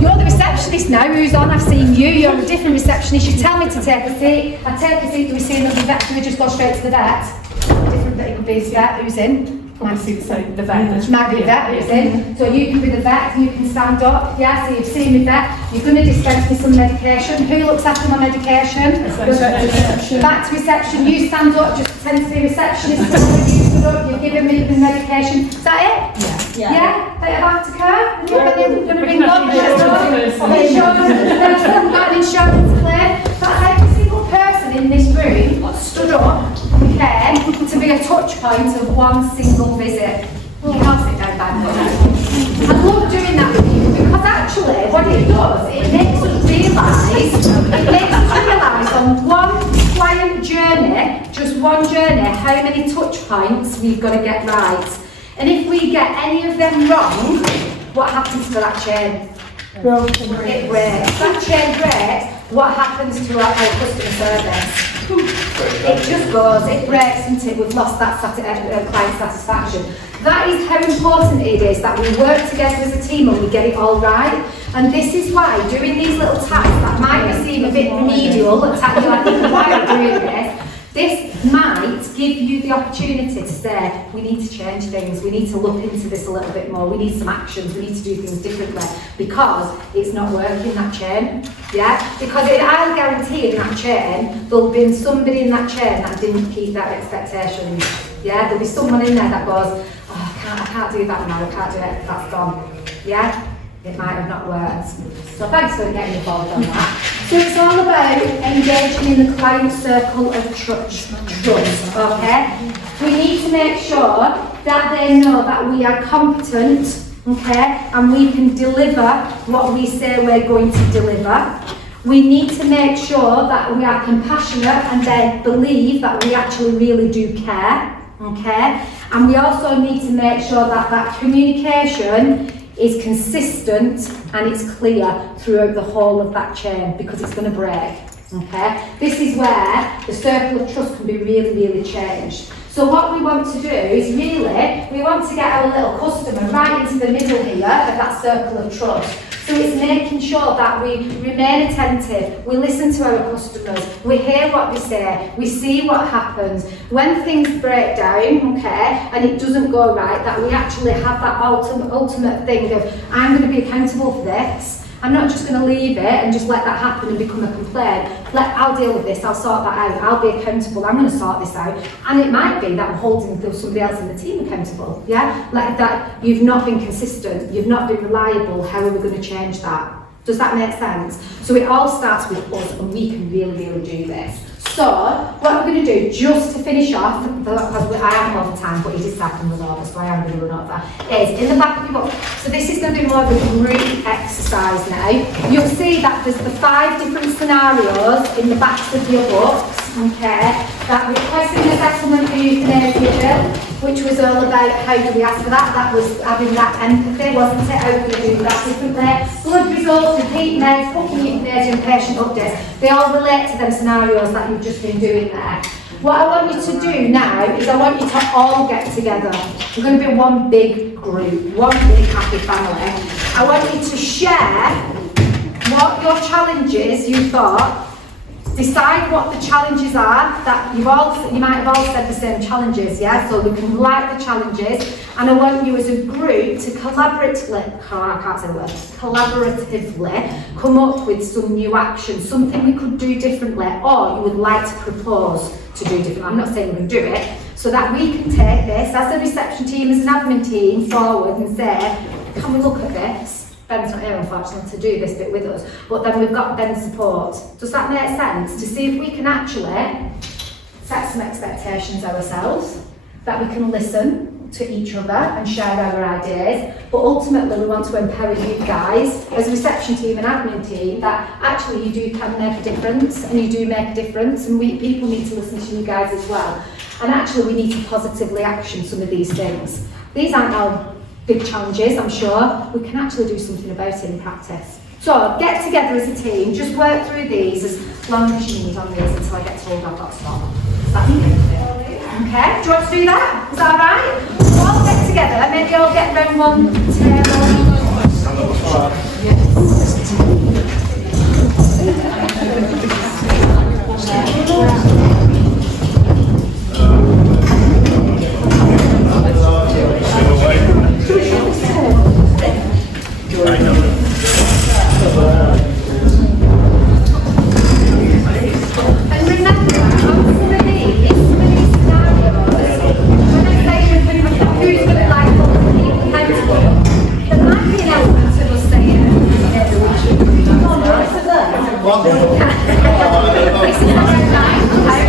You're the receptionist now, who's on? I've seen you, you're a different receptionist. You tell me to take a seat. I take a seat, do we see another vet? Do we just go straight to the vet? Different vet, it could be the vet, who's in? Might see the vet. Might be the vet who's in. So you can be the vet, you can stand up. Yeah, so you've seen me vet. You're going to dispense me some medication. Who looks after my medication? Back to reception. You stand up, just pretend to be receptionist. You stood up, you're giving me the medication. Is that it? Yeah. Yeah? Bit of aftercare? You're going to bring up Insurance. got an insurance claim. That's every single person in this room stood up, okay, to be a touch point of one single visit. You can't sit down back there. I love doing that with you because actually what it does, it makes us realise on one client journey, just one journey, how many touch points we've got to get right. And if we get any of them wrong, what happens to that chain? It breaks. That chain breaks, what happens to our customer service? It just goes, it breaks until we've lost that client satisfaction. That is how important it is that we work together as a team and we get it all right. And this is why doing these little tasks that might seem a bit remedial, attack you like, why are you doing this might give you the opportunity to say, we need to change things, we need to look into this a little bit more, we need some actions, we need to do things differently because it's not working, that chain. Yeah? Because I'll guarantee in that chain, there'll be somebody in that chain that didn't keep that expectation. Yeah? There'll be someone in there that goes, oh, I can't do that now, I can't do it, that's gone. Yeah? It might have not worked. So thanks for getting involved on that. So it's all about engaging in the client circle of trust, okay? We need to make sure that they know that we are competent, okay, and we can deliver what we say we're going to deliver. We need to make sure that we are compassionate and they believe that we actually really do care, okay? And we also need to make sure that that communication is consistent and it's clear throughout the whole of that chain because it's going to break, okay? This is where the circle of trust can be really, really changed. So what we want to do is really, we want to get our little customer right into the middle here of that circle of trust. So it's making sure that we remain attentive, we listen to our customers, we hear what they say, we see what happens. When things break down, okay, and it doesn't go right, that we actually have that ultimate thing of, I'm going to be accountable for this, I'm not just going to leave it and just let that happen and become a complaint. I'll deal with this, I'll sort that out, I'll be accountable, I'm going to sort this out. And it might be that I'm holding somebody else in the team accountable, yeah? Like that, you've not been consistent, you've not been reliable, how are we going to change that? Does that make sense? So it all starts with us, and we can really, really do this. So, what we're going to do, just to finish off, because I haven't all the time, but it is happening with all so I am going to run over, is in the back of your book. So this is going to be more of a group exercise now. You'll see that there's the 5 different scenarios in the backs of your books, okay? That requesting a settlement for euthanasia, which was all about how do we ask for that. That was having that empathy, wasn't it? How do we do that differently? Blood results, repeat meds, booking euthanasia and patient updates. They all relate to them scenarios that you've just been doing there. What I want you to do now is I want you to all get together. We're going to be one big group, one big happy family. I want you to share what your challenges you thought. Decide what the challenges are that you might have all said the same challenges, yeah? So we can write the challenges, and I want you as a group to collaboratively come up with some new action, something we could do differently, or you would like to propose to do differently. I'm not saying we're going to do it, so that we can take this as a reception team, as an admin team forward and say, can we look at this? Ben's not here, unfortunately, to do this bit with us, but then we've got Ben's support. Does that make sense? To see if we can actually set some expectations ourselves, that we can listen to each other and share our ideas, but ultimately we want to empower you guys as a reception team and admin team that actually you can make a difference, and you do make a difference, and people need to listen to you guys as well. And actually we need to positively action some of these things. These aren't our big challenges, I'm sure. We can actually do something about it in practice. So get together as a team, just work through these as long as you need on these until I get told I've got to stop. That's the end of it. Okay, do you want to do that? Is that alright? So all get together, maybe all get around one table. And remember, some of these scenarios, when I say who's going to like hold people accountable, there might be an element of us saying, how do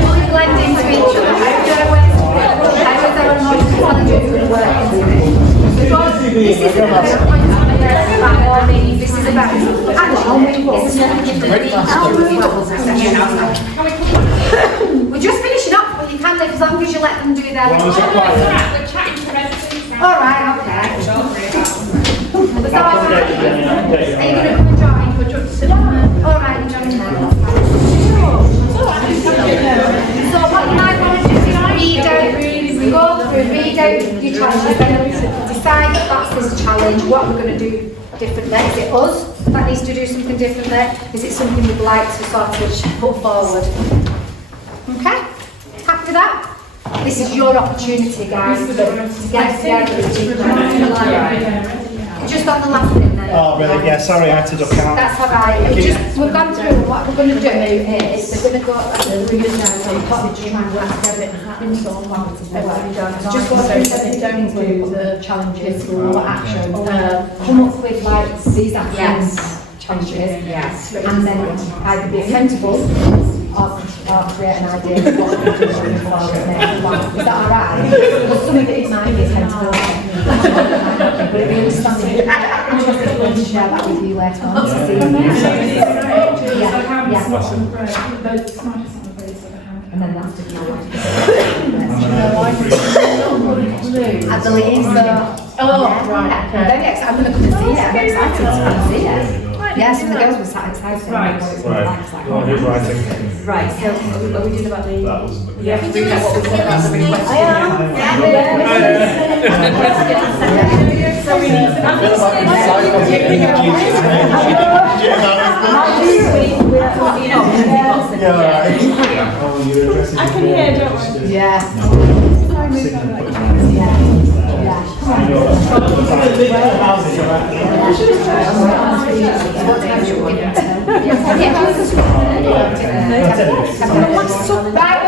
we blend into each other? How is our emotional intelligence going to work into it? Because this isn't about points on the list by all means, this is about we're just finishing up, but you can live as long as you let them do their work. We're chatting to residents. Alright, okay. Was that alright? Are you going to come and join? Alright, you're joining now. So what you might want to do is read out your challenges, then decide that that's this challenge, what we're going to do differently. Is it us that needs to do something differently? Is it something we'd like to sort of put forward? Okay? Happy with that? This is your opportunity, guys, to get together. Just on the last bit now. Oh, really? Yeah, sorry, I had to duck out. That's alright. We've gone through, what we're going to do is we're going to go through now, so you've got to try and work together. Just go through the don't do the challenges or action. Come up with like these actions, challenges, and then either be accountable or create an idea of what we're doing moving forward. Is that alright? Because some of it might be accountability. But if you understand it, I'm going to share that with you later on. So And then that's the at the least. Oh, right. Okay. I'm going to come and see it. I'm excited to come and see it. Yeah, so the girls were sat excited. Right. Who's writing? Right, so what we did about the... That was the... Yeah, we get what we said about the request. So we need I can hear, don't worry. Yeah. No. Yeah. Right,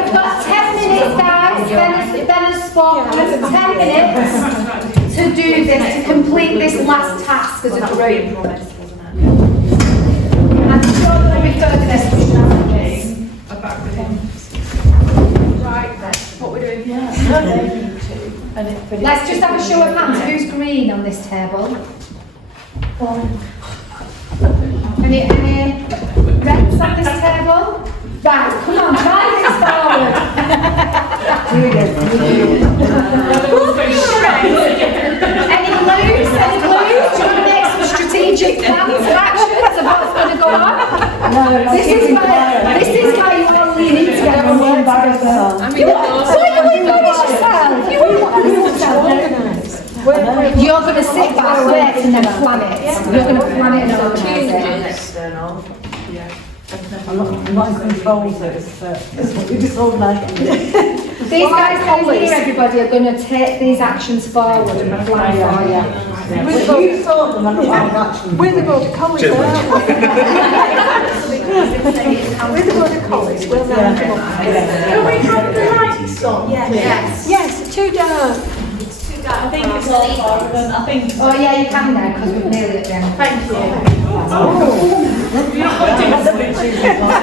we've got 10 minutes, guys. Bella's spot. 10 minutes to do this, to complete this last task as a group. I'm sure there'll be further discussion. Right, what we're doing here. Let's just have a show of hands. Who's green on this table? Any reds on this table? Right, come on, drive this forward. Any blues? Do you want to make some strategic plans of actions of what's going to go on? No, This is why you all lean in together and work together. You're going to sit back, wait, and then plan it. You're going to plan it and organise it. I'm not in control, so it's disorganised. These guys down here, everybody, are going to take these actions forward and plan for you. You thought them and action. We're the Border Collies, aren't we? We're the Border Collies, we're the Can we have the lights on? Yes. Yes, too dark. I think it's all four of them. I think. Oh yeah, you can now, because we're nearly at the end. Thank you. I've taken one.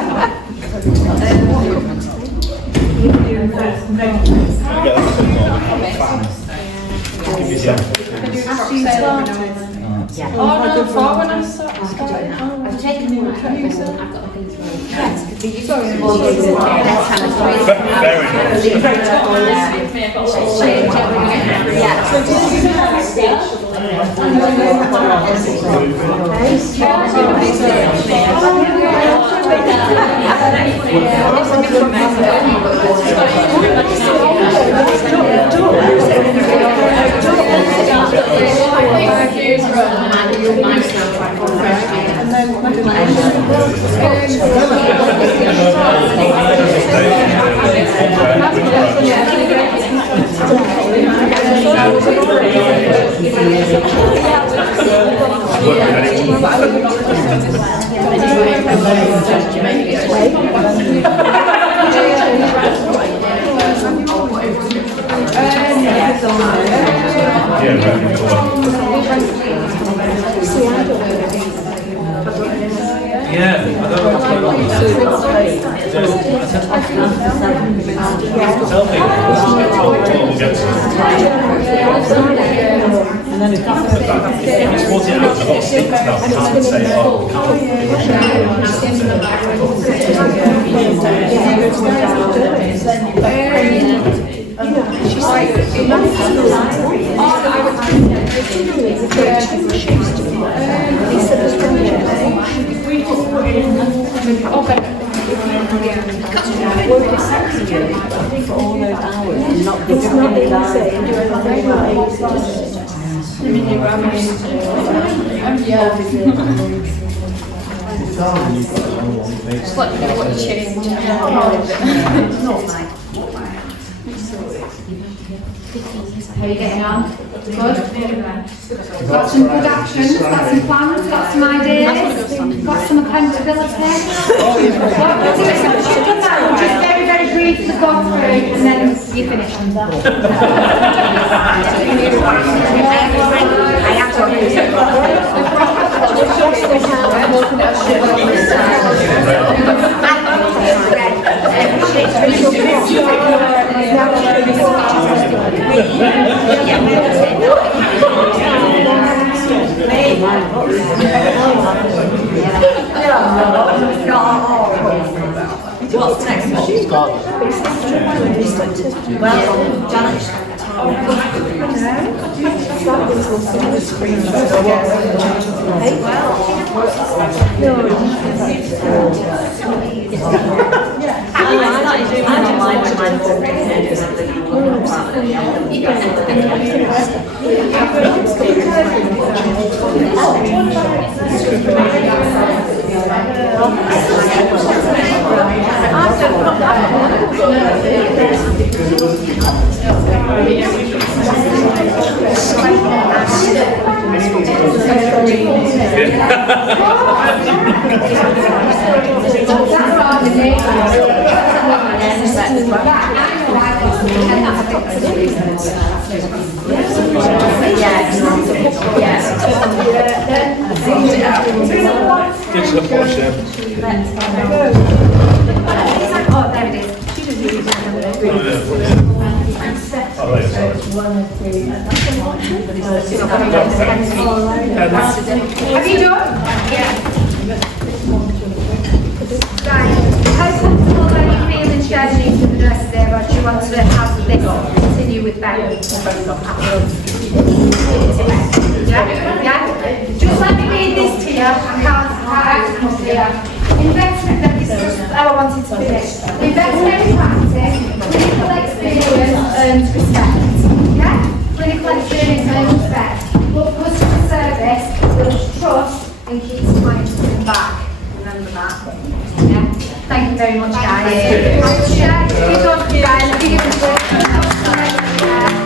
I've got looking through. Just let me know what you changed. How are you getting on? Good? Got some good actions, got some plans, got some ideas, got some accountability. Just very, very briefly go through and then you finish. What's next? Well, Janet. Have you done? Yeah. Right. How comfortable are you feeling sharing these with the rest there, or do you want to have this continue with Ben? Yeah? Yeah? Just let me read this to you. I can't come up here. Investment, that is just how I wanted to finish. Investment in practice, clinical experience earns respect. Yeah? Clinical experience earns respect. But customer service builds trust and keeps clients coming back. Remember that. Yeah. Thank you very much, guys. Share. Keep on, guys. Give it a